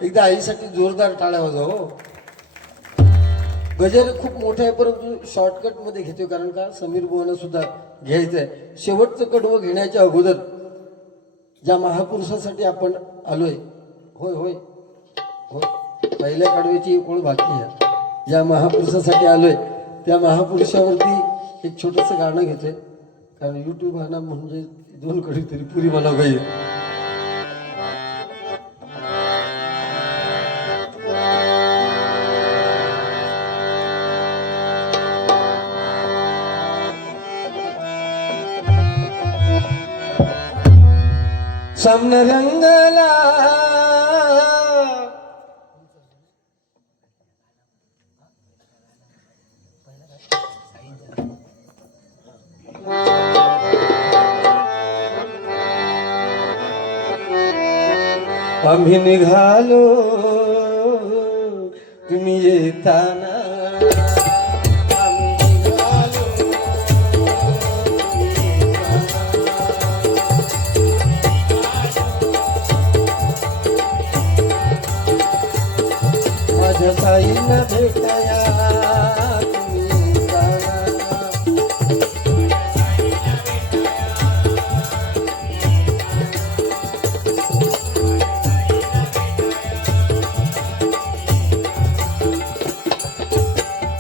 एकदा आईसाठी जोरदार टाळ्या वाजवा. गजर खूप मोठा आहे, परंतु शॉर्टकट मध्ये घेतोय. कारण का, समीर बुवांना सुद्धा घ्यायचंय. शेवटचं कडवं घेण्याच्या अगोदर ज्या महापुरुषासाठी आपण आलोय, होय होय हो, पहिल्या कडव्याची एक ओळ बाकी आहे. ज्या महापुरुषासाठी आलोय त्या महापुरुषावरती एक छोटंसं गाणं घेतोय. कारण युट्यूब हा ना म्हणजे 2 कडी तरी पुरी मला पाहिजे. सामना रंगला आम्ही निघालो तुम्ही येताना आम्ही निघालो तुम्ही येताना माझ्या ताईला भेटाया तुम्ही येताना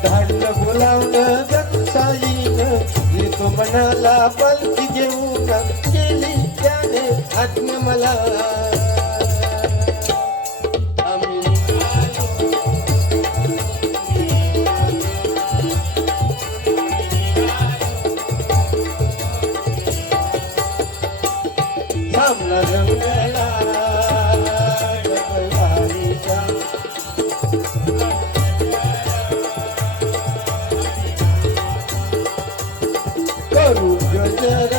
धाडलं बोलावलं जगसाईनं येतो मनाला पलकी घेऊन गेली त्याने आत्म मला आम्ही सामना रंगला डबलवारीचा करू गजर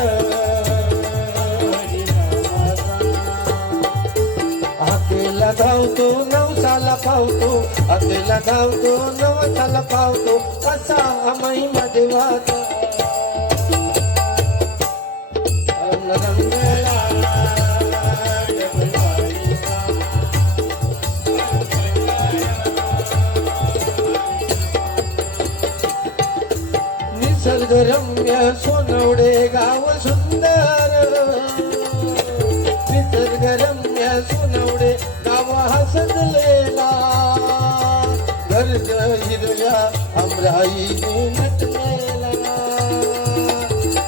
आकेला धावतो नवसाला पावतो आकेला धावतो नवसाला पावतो असा महिमा देवाचा रंगला डबलवारीचा निसर्गरम्य सोनवडे गाव सुंदर निसर्गरम्य सोनवडे गाव हा सजलेला गर्द हिरव्या अमराईने नटलेला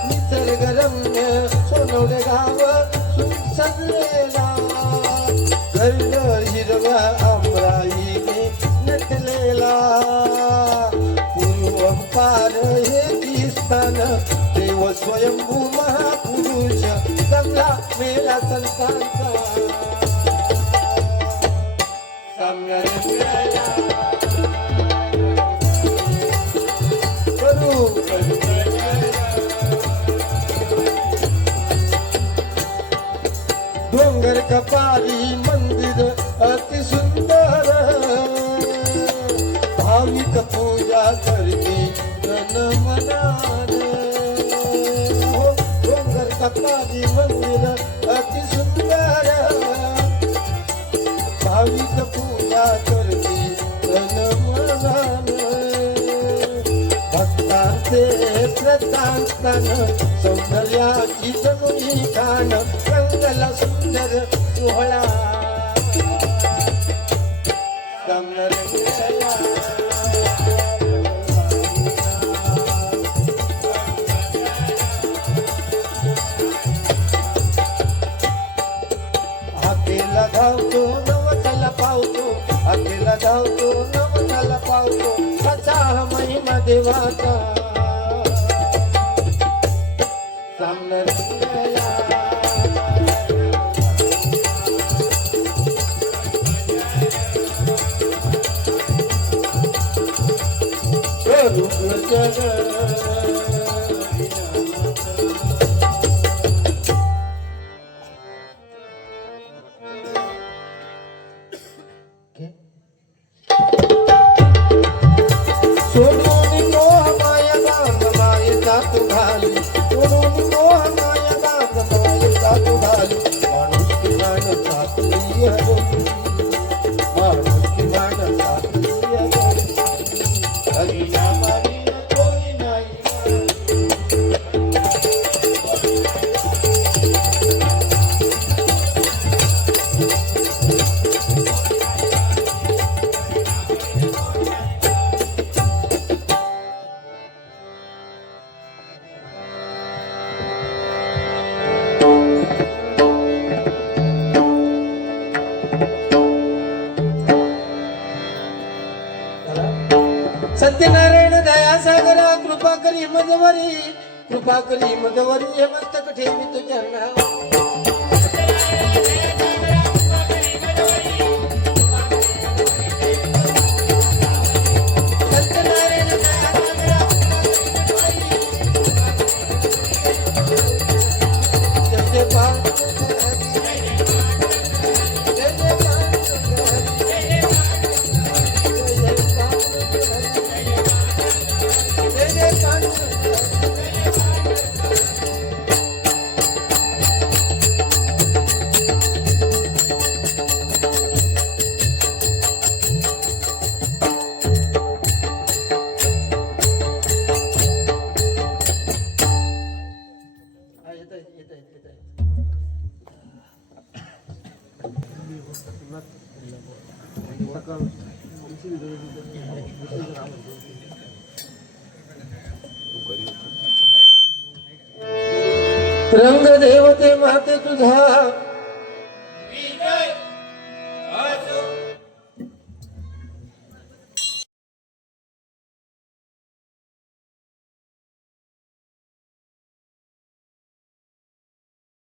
निसर्गरम्य सोनवडे गाव सजलेला गर्द हिरव्या अमराईने नटलेला पार हे दिसतान देव स्वयंभू महापुरुष जमला मेला संतांचा सामना रंगला करू डोंगर कपारी मंदिर अति सुंदर भाविक पूजा करते तन मनाने डोंगर कपारी मंदिर अति सुंदर भाविक पूजा करते तन मनाने भक्तांचे प्रतांतन सौंदर्याची जमुनी खान रंगला सुंदर सोहळा सामना रंगला आकेला धावतो नवसाला पावतो आकेला धावतो नवसाला पावतो असा महिमा देवाचा सामना रंगला करू गजर सोडून मोह माया गांध मायेचा तू घाली सोडून मोह माया गांध मायेचा तू घाली माणूस की मान साथली हरवली माणूस की मान साथली हरवली हरिया मारी कोणी नाही सत्यनारायण दयासागरा कृपा करी मधवरी हे मस्तक ठेवी तुझ्या नाव रंग देवते माते तुझा